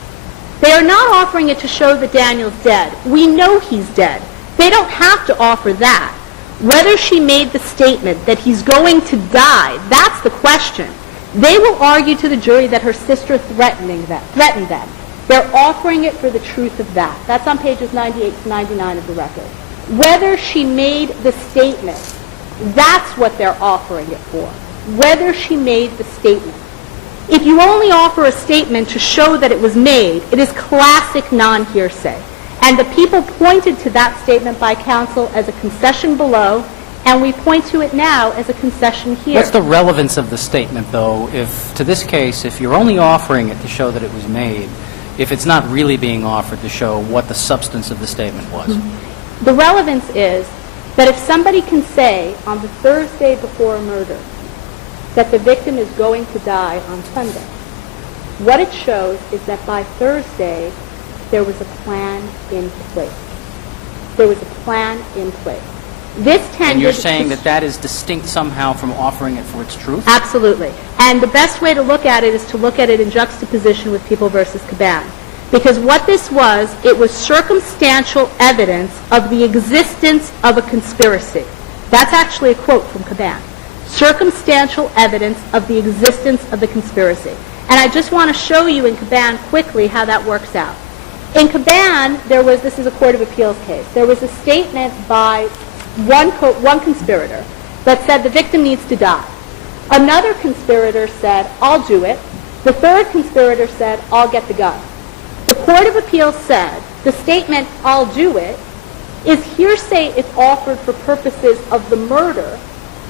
They are not offering it to show that Daniel's dead. We know he's dead. They don't have to offer that. Whether she made the statement that he's going to die, that's the question. They will argue to the jury that her sister threatened them. They're offering it for the truth of that. That's on pages 98 to 99 of the record. Whether she made the statement, that's what they're offering it for. Whether she made the statement. If you only offer a statement to show that it was made, it is classic non-hearsay. And the people pointed to that statement by counsel as a concession below, and we point to it now as a concession here. What's the relevance of the statement, though, if, to this case, if you're only offering it to show that it was made, if it's not really being offered to show what the substance of the statement was? Mm-hmm. The relevance is that if somebody can say on the Thursday before a murder that the victim is going to die on Sunday, what it shows is that by Thursday there was a plan in place. There was a plan in place. This tended and you're saying that that is distinct somehow from offering it for its truth? Absolutely. And the best way to look at it is to look at it in juxtaposition with People versus Caban. Because what this was, it was circumstantial evidence of the existence of a conspiracy. That's actually a quote from Caban. Circumstantial evidence of the existence of the conspiracy. And I just want to show you in Caban quickly how that works out. In Caban, this is a Court of Appeals case, there was a statement by one conspirator that said the victim needs to die. Another conspirator said, I'll do it. The third conspirator said, I'll get the gun. The Court of Appeals said the statement, I'll do it, is hearsay if offered for purposes of the murder,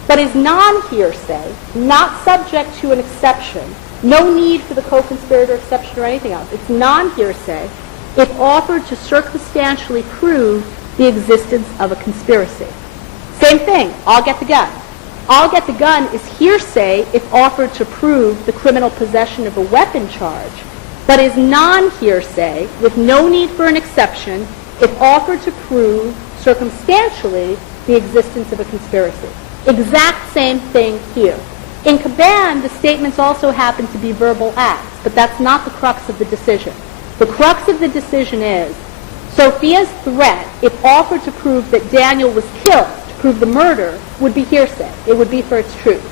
but is non-hearsay, not subject to an exception, no need for the co-conspirator exception or anything else. It's non-hearsay if offered to circumstantially prove the existence of a conspiracy. Same thing, I'll get the gun. I'll get the gun is hearsay if offered to prove the criminal possession of a weapon charge, but is non-hearsay with no need for an exception if offered to prove circumstantially the existence of a conspiracy. Exact same thing here. In Caban, the statements also happen to be verbal acts, but that's not the crux of the decision. The crux of the decision is Sophia's threat, if offered to prove that Daniel was killed, to prove the murder, would be hearsay. It would be for its truth.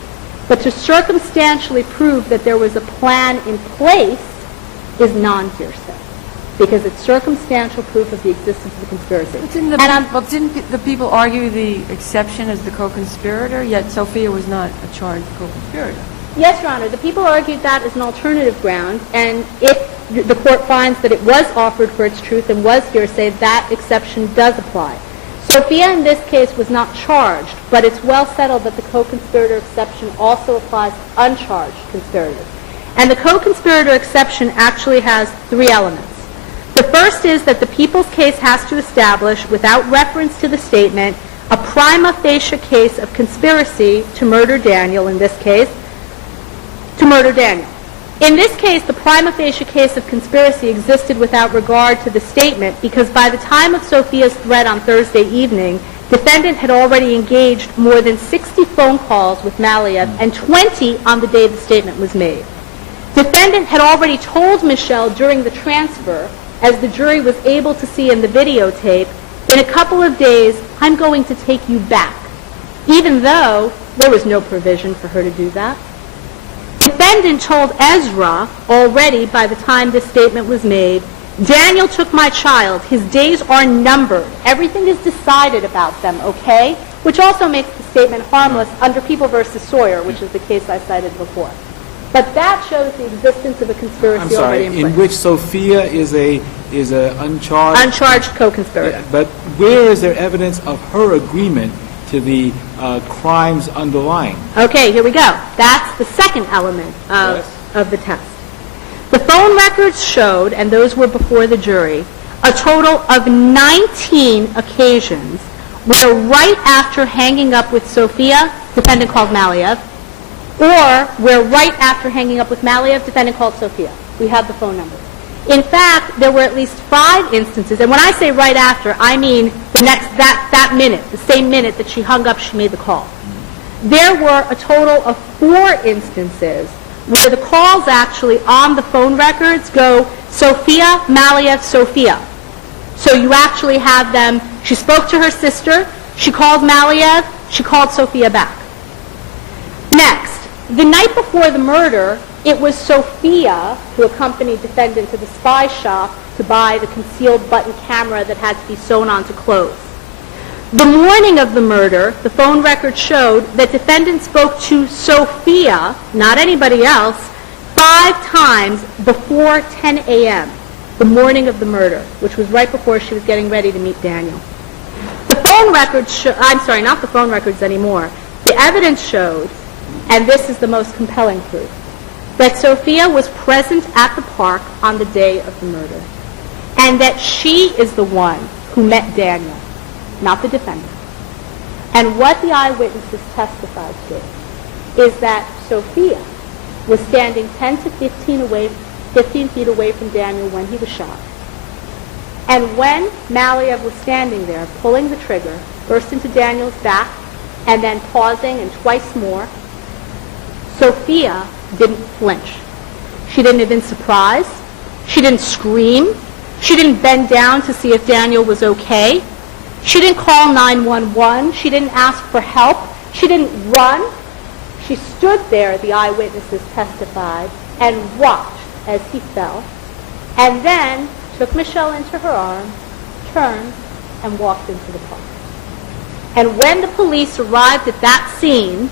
But to circumstantially prove that there was a plan in place is non-hearsay, because it's circumstantial proof of the existence of the conspiracy. But didn't the people argue the exception as the co-conspirator, yet Sophia was not a charged co-conspirator? Yes, Your Honor. The people argued that as an alternative ground, and if the court finds that it was offered for its truth and was hearsay, that exception does apply. Sophia in this case was not charged, but it's well settled that the co-conspirator exception also applies to uncharged conspirators. And the co-conspirator exception actually has three elements. The first is that the people's case has to establish, without reference to the statement, a prima facie case of conspiracy to murder Daniel, in this case, to murder Daniel. In this case, the prima facie case of conspiracy existed without regard to the statement because by the time of Sophia's threat on Thursday evening, defendant had already engaged more than 60 phone calls with Maliev and 20 on the day the statement was made. Defendant had already told Michelle during the transfer, as the jury was able to see in the videotape, in a couple of days, I'm going to take you back, even though there was no provision for her to do that. Defendant told Ezra already by the time this statement was made, Daniel took my child. His days are numbered. Everything is decided about them, okay? Which also makes the statement harmless under People versus Sawyer, which is the case I cited before. But that shows the existence of a conspiracy already in place. In which Sophia is a uncharged... Uncharged co-conspirator. But where is there evidence of her agreement to the crimes underlying? Okay, here we go. That's the second element of the test. The phone records showed, and those were before the jury, a total of 19 occasions where right after hanging up with Sophia, defendant called Maliev, or where right after hanging up with Maliev, defendant called Sophia. We have the phone number. In fact, there were at least 5 instances, and when I say right after, I mean that minute, the same minute that she hung up, she made the call. There were a total of 4 instances where the calls actually on the phone records go Sophia, Maliev, Sophia. So you actually have them She spoke to her sister. She called Maliev. She called Sophia back. Next, the night before the murder, it was Sophia who accompanied defendant to the spy shop to buy the concealed button camera that had to be sewn onto clothes. The morning of the murder, the phone record showed that defendant spoke to Sophia, not anybody else, 5 times before 10 a.m., the morning of the murder, which was right before she was getting ready to meet Daniel. The phone records I'm sorry, not the phone records anymore. The evidence showed, and this is the most compelling proof, that Sophia was present at the park on the day of the murder, and that she is the one who met Daniel, not the defendant. And what the eyewitnesses testified to is that Sophia was standing 10 to 15 feet away from Daniel when he was shot. And when Maliev was standing there, pulling the trigger, burst into Daniel's back, and then pausing and twice more, Sophia didn't flinch. She didn't even surprise. She didn't scream. She didn't bend down to see if Daniel was okay. She didn't call 911. She didn't ask for help. She didn't run. She stood there, the eyewitnesses testified, and watched as he fell, and then took Michelle into her arms, turned, and walked into the park. And when the police arrived at that scene,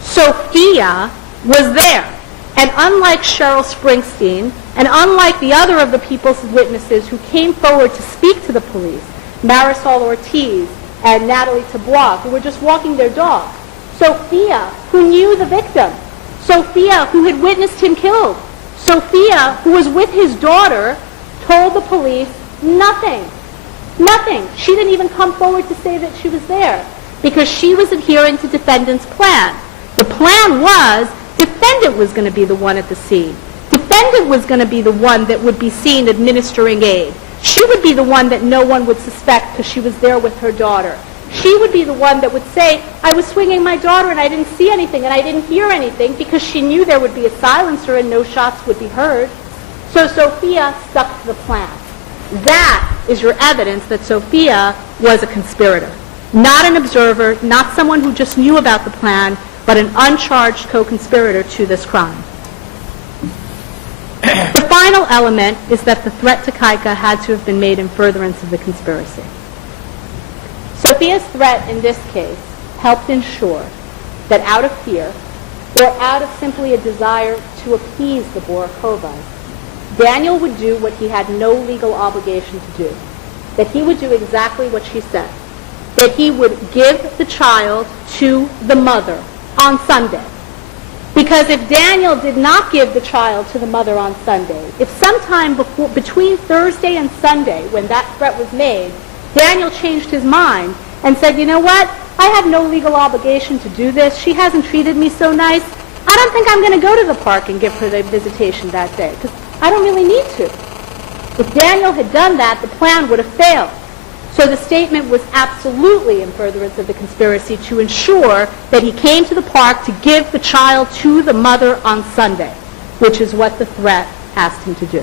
Sophia was there. And unlike Cheryl Springsteen, and unlike the other of the people's witnesses who came forward to speak to the police, Marisol Ortiz and Natalie Tabois, who were just walking their dog, Sophia, who knew the victim, Sophia, who had witnessed him killed, Sophia, who was with his daughter, told the police nothing. Nothing. She didn't even come forward to say that she was there because she was adhering to defendant's plan. The plan was defendant was going to be the one at the scene. Defendant was going to be the one that would be seen administering aid. She would be the one that no one would suspect because she was there with her daughter. She would be the one that would say, I was swinging my daughter and I didn't see anything and I didn't hear anything because she knew there would be a silencer and no shots would be heard. So Sophia stuck to the plan. That is your evidence that Sophia was a conspirator. Not an observer, not someone who just knew about the plan, but an uncharged co-conspirator to this crime. The final element is that the threat to Kaika had to have been made in furtherance of the conspiracy. Sophia's threat in this case helped ensure that out of fear, or out of simply a desire to appease the Borukhovas, Daniel would do what he had no legal obligation to do, that he would do exactly what she said, that he would give the child to the mother on Sunday. Because if Daniel did not give the child to the mother on Sunday, if sometime between Thursday and Sunday when that threat was made, Daniel changed his mind and said, you know what, I have no legal obligation to do this. She hasn't treated me so nice. I don't think I'm going to go to the park and give her the visitation that day because I don't really need to. If Daniel had done that, the plan would have failed. So the statement was absolutely in furtherance of the conspiracy to ensure that he came to the park to give the child to the mother on Sunday, which is what the threat asked him to do.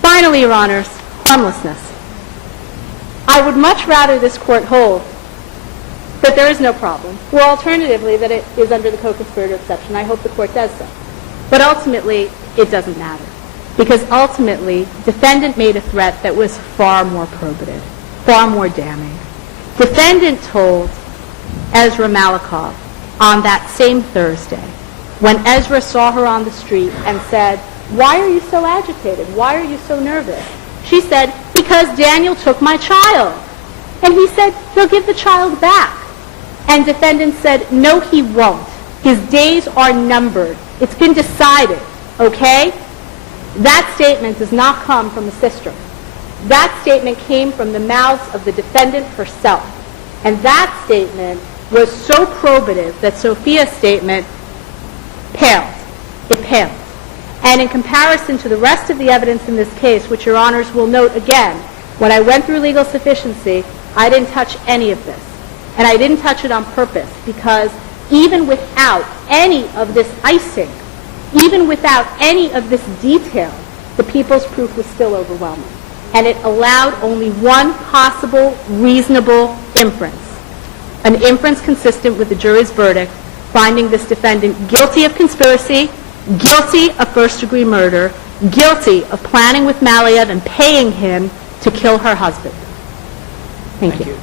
Finally, Your Honors, harmlessness. I would much rather this court hold that there is no problem, or alternatively that it is under the co-conspirator exception. I hope the court does so. But ultimately, it doesn't matter. Because ultimately, defendant made a threat that was far more probative, far more damning. Defendant told Ezra Malikov on that same Thursday, when Ezra saw her on the street and said, why are you so agitated? Why are you so nervous? She said, because Daniel took my child. And he said, he'll give the child back. And defendant said, no, he won't. His days are numbered. It's been decided, okay? That statement does not come from the sister. That statement came from the mouths of the defendant herself. And that statement was so probative that Sophia's statement paled. It paled. And in comparison to the rest of the evidence in this case, which Your Honors will note again, when I went through legal sufficiency, I didn't touch any of this. And I didn't touch it on purpose because even without any of this icing, even without any of this detail, the people's proof was still overwhelming. and it allowed only one possible reasonable inference, an inference consistent with the jury's verdict, finding this defendant guilty of conspiracy, guilty of first-degree murder, guilty of planning with Maliev and paying him to kill her husband. Thank you.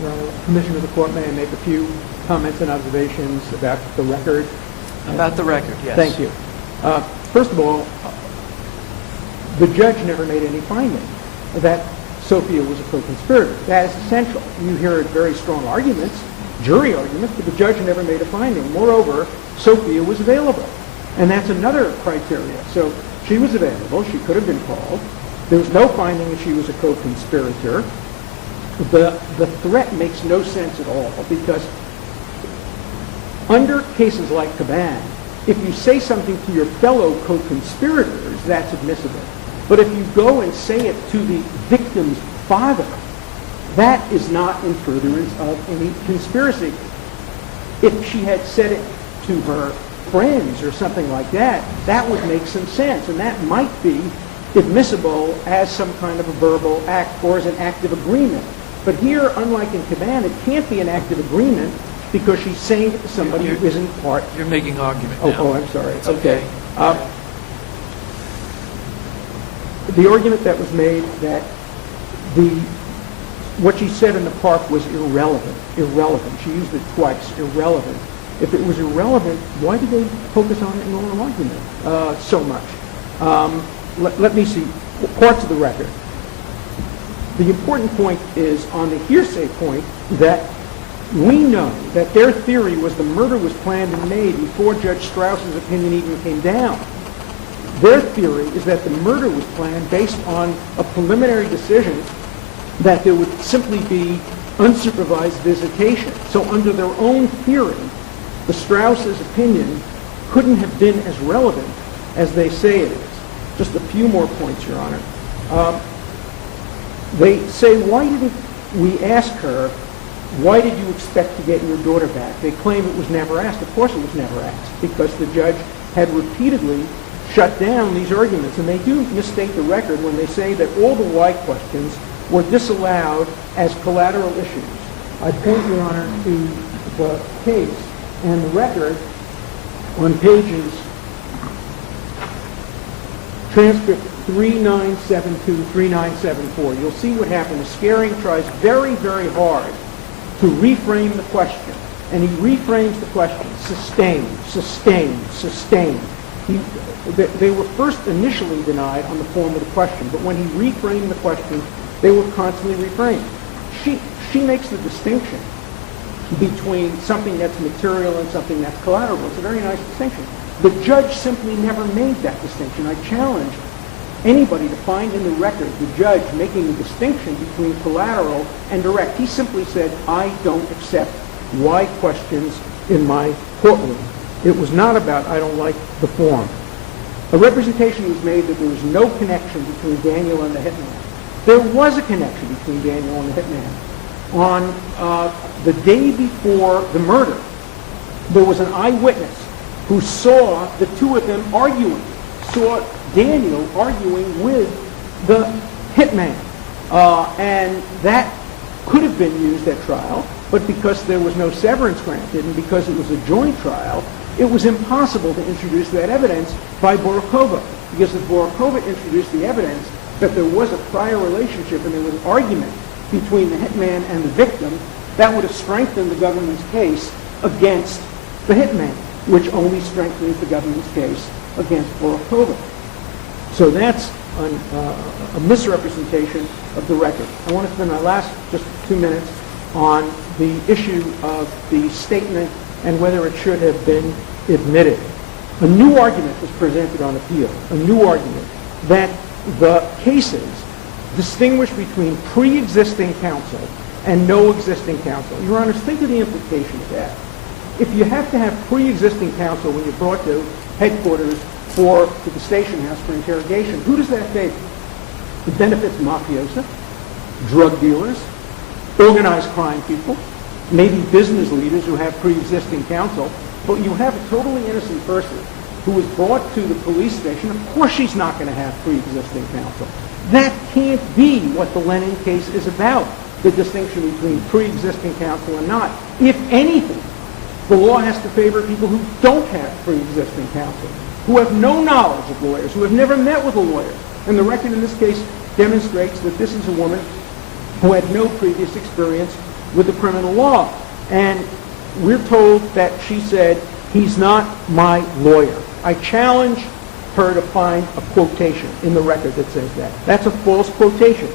Your Honor, Commissioner of the Court, may I make a few comments and observations about the record? About the record, yes. Thank you. First of all, the judge never made any finding that Sophia was a co-conspirator. That is essential. You hear very strong arguments, jury arguments, but the judge never made a finding. Moreover, Sophia was available, and that's another criteria. So she was available. She could have been called. There was no finding that she was a co-conspirator. The threat makes no sense at all, because under cases like Caban, if you say something to your fellow co-conspirators, that's admissible. But if you go and say it to the victim's father, that is not in furtherance of any conspiracy. If she had said it to her friends or something like that, that would make some sense, and that might be admissible as some kind of a verbal act or as an active agreement. But here, unlike in Caban, it can't be an active agreement because she's saying it to somebody who isn't part. You're making argument now. Oh, I'm sorry. It's okay. The argument that was made that what she said in the park was irrelevant. Irrelevant. She used it twice. Irrelevant. If it was irrelevant, why did they focus on it in oral argument so much? Let me see parts of the record. The important point is on the hearsay point that we know that their theory was the murder was planned and made before Judge Strauss's opinion even came down. Their theory is that the murder was planned based on a preliminary decision that there would simply be unsupervised visitation. So under their own theory, the Strauss's opinion couldn't have been as relevant as they say it is. Just a few more points, Your Honor. They say, why didn't we ask her, why did you expect to get your daughter back? They claim it was never asked. Of course it was never asked, because the judge had repeatedly shut down these arguments. And they do misstate the record when they say that all the why questions were disallowed as collateral issues. I point, Your Honor, to the case and the record on pages transcript 3972, 3974. You'll see what happens. Scaring tries very, very hard to reframe the question. And he reframes the question, sustain, sustain, sustain. They were first initially denied on the form of the question, but when he reframed the question, they were constantly reframed. She makes the distinction between something that's material and something that's collateral. It's a very nice distinction. The judge simply never made that distinction. I challenge anybody to find in the record the judge making the distinction between collateral and direct. He simply said, I don't accept why questions in my courtroom. It was not about I don't like the form. A representation was made that there was no connection between Daniel and the hitman. There was a connection between Daniel and the hitman. On the day before the murder, there was an eyewitness who saw the two of them arguing, saw Daniel arguing with the hitman. And that could have been used at trial, but because there was no severance granted and because it was a joint trial, it was impossible to introduce that evidence by Borukhova. Because if Borukhova introduced the evidence that there was a prior relationship and there was an argument between the hitman and the victim, that would have strengthened the government's case against the hitman, which only strengthens the government's case against Borukhova. So that's a misrepresentation of the record. I want to spend my last just 2 minutes on the issue of the statement and whether it should have been admitted. A new argument was presented on appeal, a new argument that the cases distinguish between pre-existing counsel and no existing counsel. Your Honor, think of the implication of that. If you have to have pre-existing counsel when you're brought to headquarters or to the station house for interrogation, who does that favor? It benefits mafiosa, drug dealers, organized crime people, maybe business leaders who have pre-existing counsel, but you have a totally innocent person who was brought to the police station, of course she's not going to have pre-existing counsel. That can't be what the Lennon case is about, the distinction between pre-existing counsel and not. If anything, the law has to favor people who don't have pre-existing counsel, who have no knowledge of lawyers, who have never met with a lawyer. And the record in this case demonstrates that this is a woman who had no previous experience with the criminal law. And we're told that she said, "He's not my lawyer." I challenge her to find a quotation in the record that says that. That's a false quotation.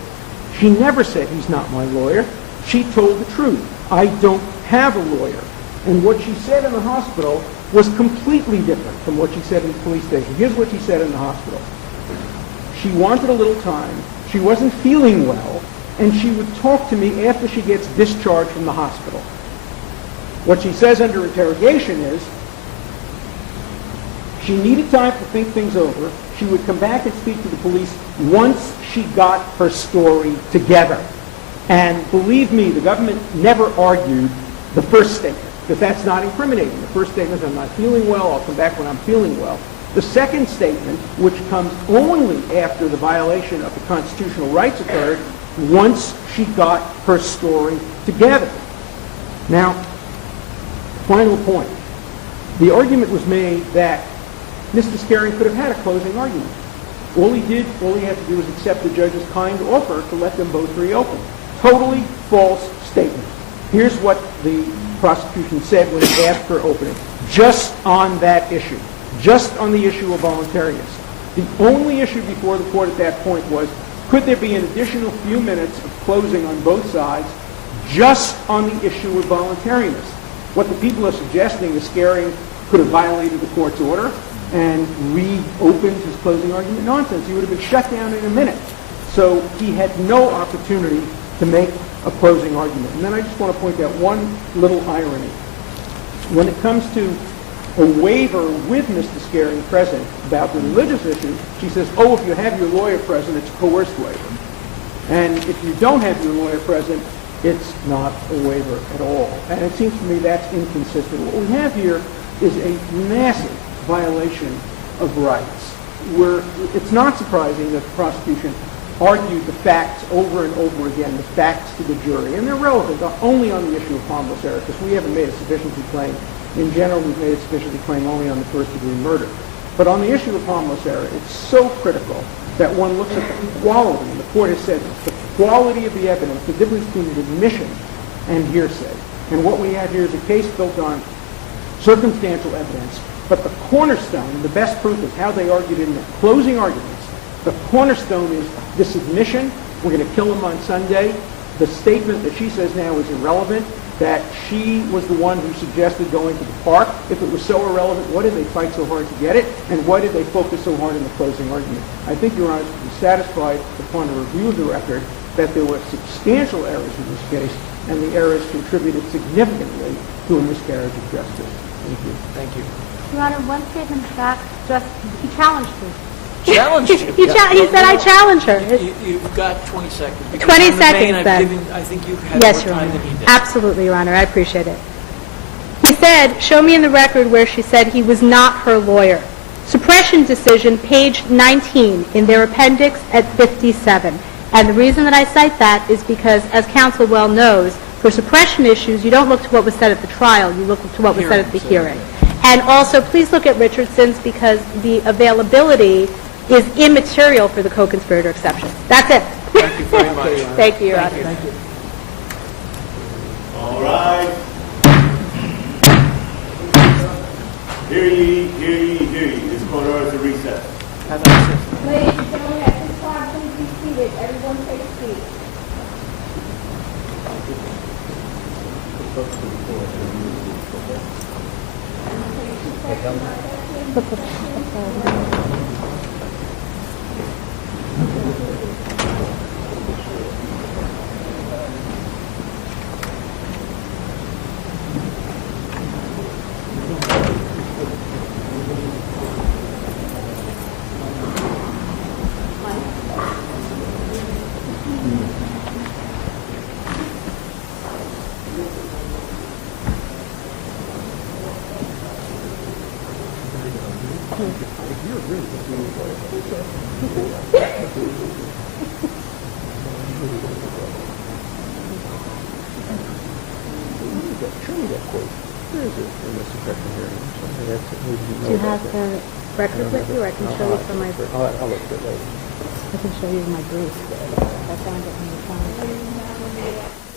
She never said, "He's not my lawyer." She told the truth. "I don't have a lawyer." And what she said in the hospital was completely different from what she said in the police station. Here's what she said in the hospital. She wanted a little time. She wasn't feeling well, and she would talk to me after she gets discharged from the hospital. What she says under interrogation is she needed time to think things over. She would come back and speak to the police once she got her story together. And believe me, the government never argued the first statement, because that's not incriminating. The first statement is, "I'm not feeling well, I'll come back when I'm feeling well." The second statement, which comes only after the violation of the constitutional rights occurred, once she got her story together. Now, final point. The argument was made that Mr. Scaring could have had a closing argument. All he had to do was accept the judge's kind offer to let them both reopen. Totally false statement. Here's what the prosecution said when he asked for opening, just on that issue, just on the issue of voluntariness. The only issue before the court at that point was, could there be an additional few minutes of closing on both sides just on the issue of voluntariness? What the people are suggesting is Scaring could have violated the court's order and reopened his closing argument. Nonsense. He would have been shut down in a minute. So he had no opportunity to make a closing argument. And then I just want to point out one little irony. When it comes to a waiver with Mr. Scaring present about the religious issue, she says, "Oh, if you have your lawyer present, it's a coerced waiver. And if you don't have your lawyer present, it's not a waiver at all." And it seems to me that's inconsistent. What we have here is a massive violation of rights, where it's not surprising that the prosecution argued the facts over and over again, the facts to the jury, and they're relevant only on the issue of harmless error, because we haven't made a sufficiency claim. In general, we've made a sufficiency claim only on the first-degree murder. But on the issue of harmless error, it's so critical that one looks at the quality, and the court has said the quality of the evidence, the difference between admission and hearsay. And what we have here is a case built on circumstantial evidence, but the cornerstone, the best proof is how they argued in the closing arguments. The cornerstone is this admission, we're going to kill him on Sunday. The statement that she says now is irrelevant, that she was the one who suggested going to the park. If it was so irrelevant, why did they fight so hard to get it? And why did they focus so hard on the closing argument? I think Your Honor should be satisfied upon a review of the record that there were substantial errors in this case, and the errors contributed significantly to a miscarriage of justice. Thank you. Thank you. Your Honor, one statement back, just, he challenged me. Challenged you? He said I challenge her. You've got 20 seconds. Because 20 on the main, seconds, then. I think you've had Yes, more Your time Honor. than he did. Absolutely, Your Honor. I appreciate it. He said, show me in the record where she said he was not her lawyer. Suppression decision, page 19, in their appendix at 57. And the reason that I cite that is because, as counsel well knows, for suppression issues, you don't look to what was said at the trial. You look to what was said at the hearing. And also, please look at Richardson's, because the availability is immaterial for the co-conspirator exception. That's it. Thank you very much. Thank you, Your Honor. Thank you. All right. Hear ye, hear ye, hear ye. This court orders a recess. Have access. Ladies and gentlemen, at this time, please be seated. Everyone take a seat. Show me that quote. Where is it in the suppression hearing? Do you have the record with you, or I can show you from my brief? I'll look at it later. I can show you my brief. I found it in the file.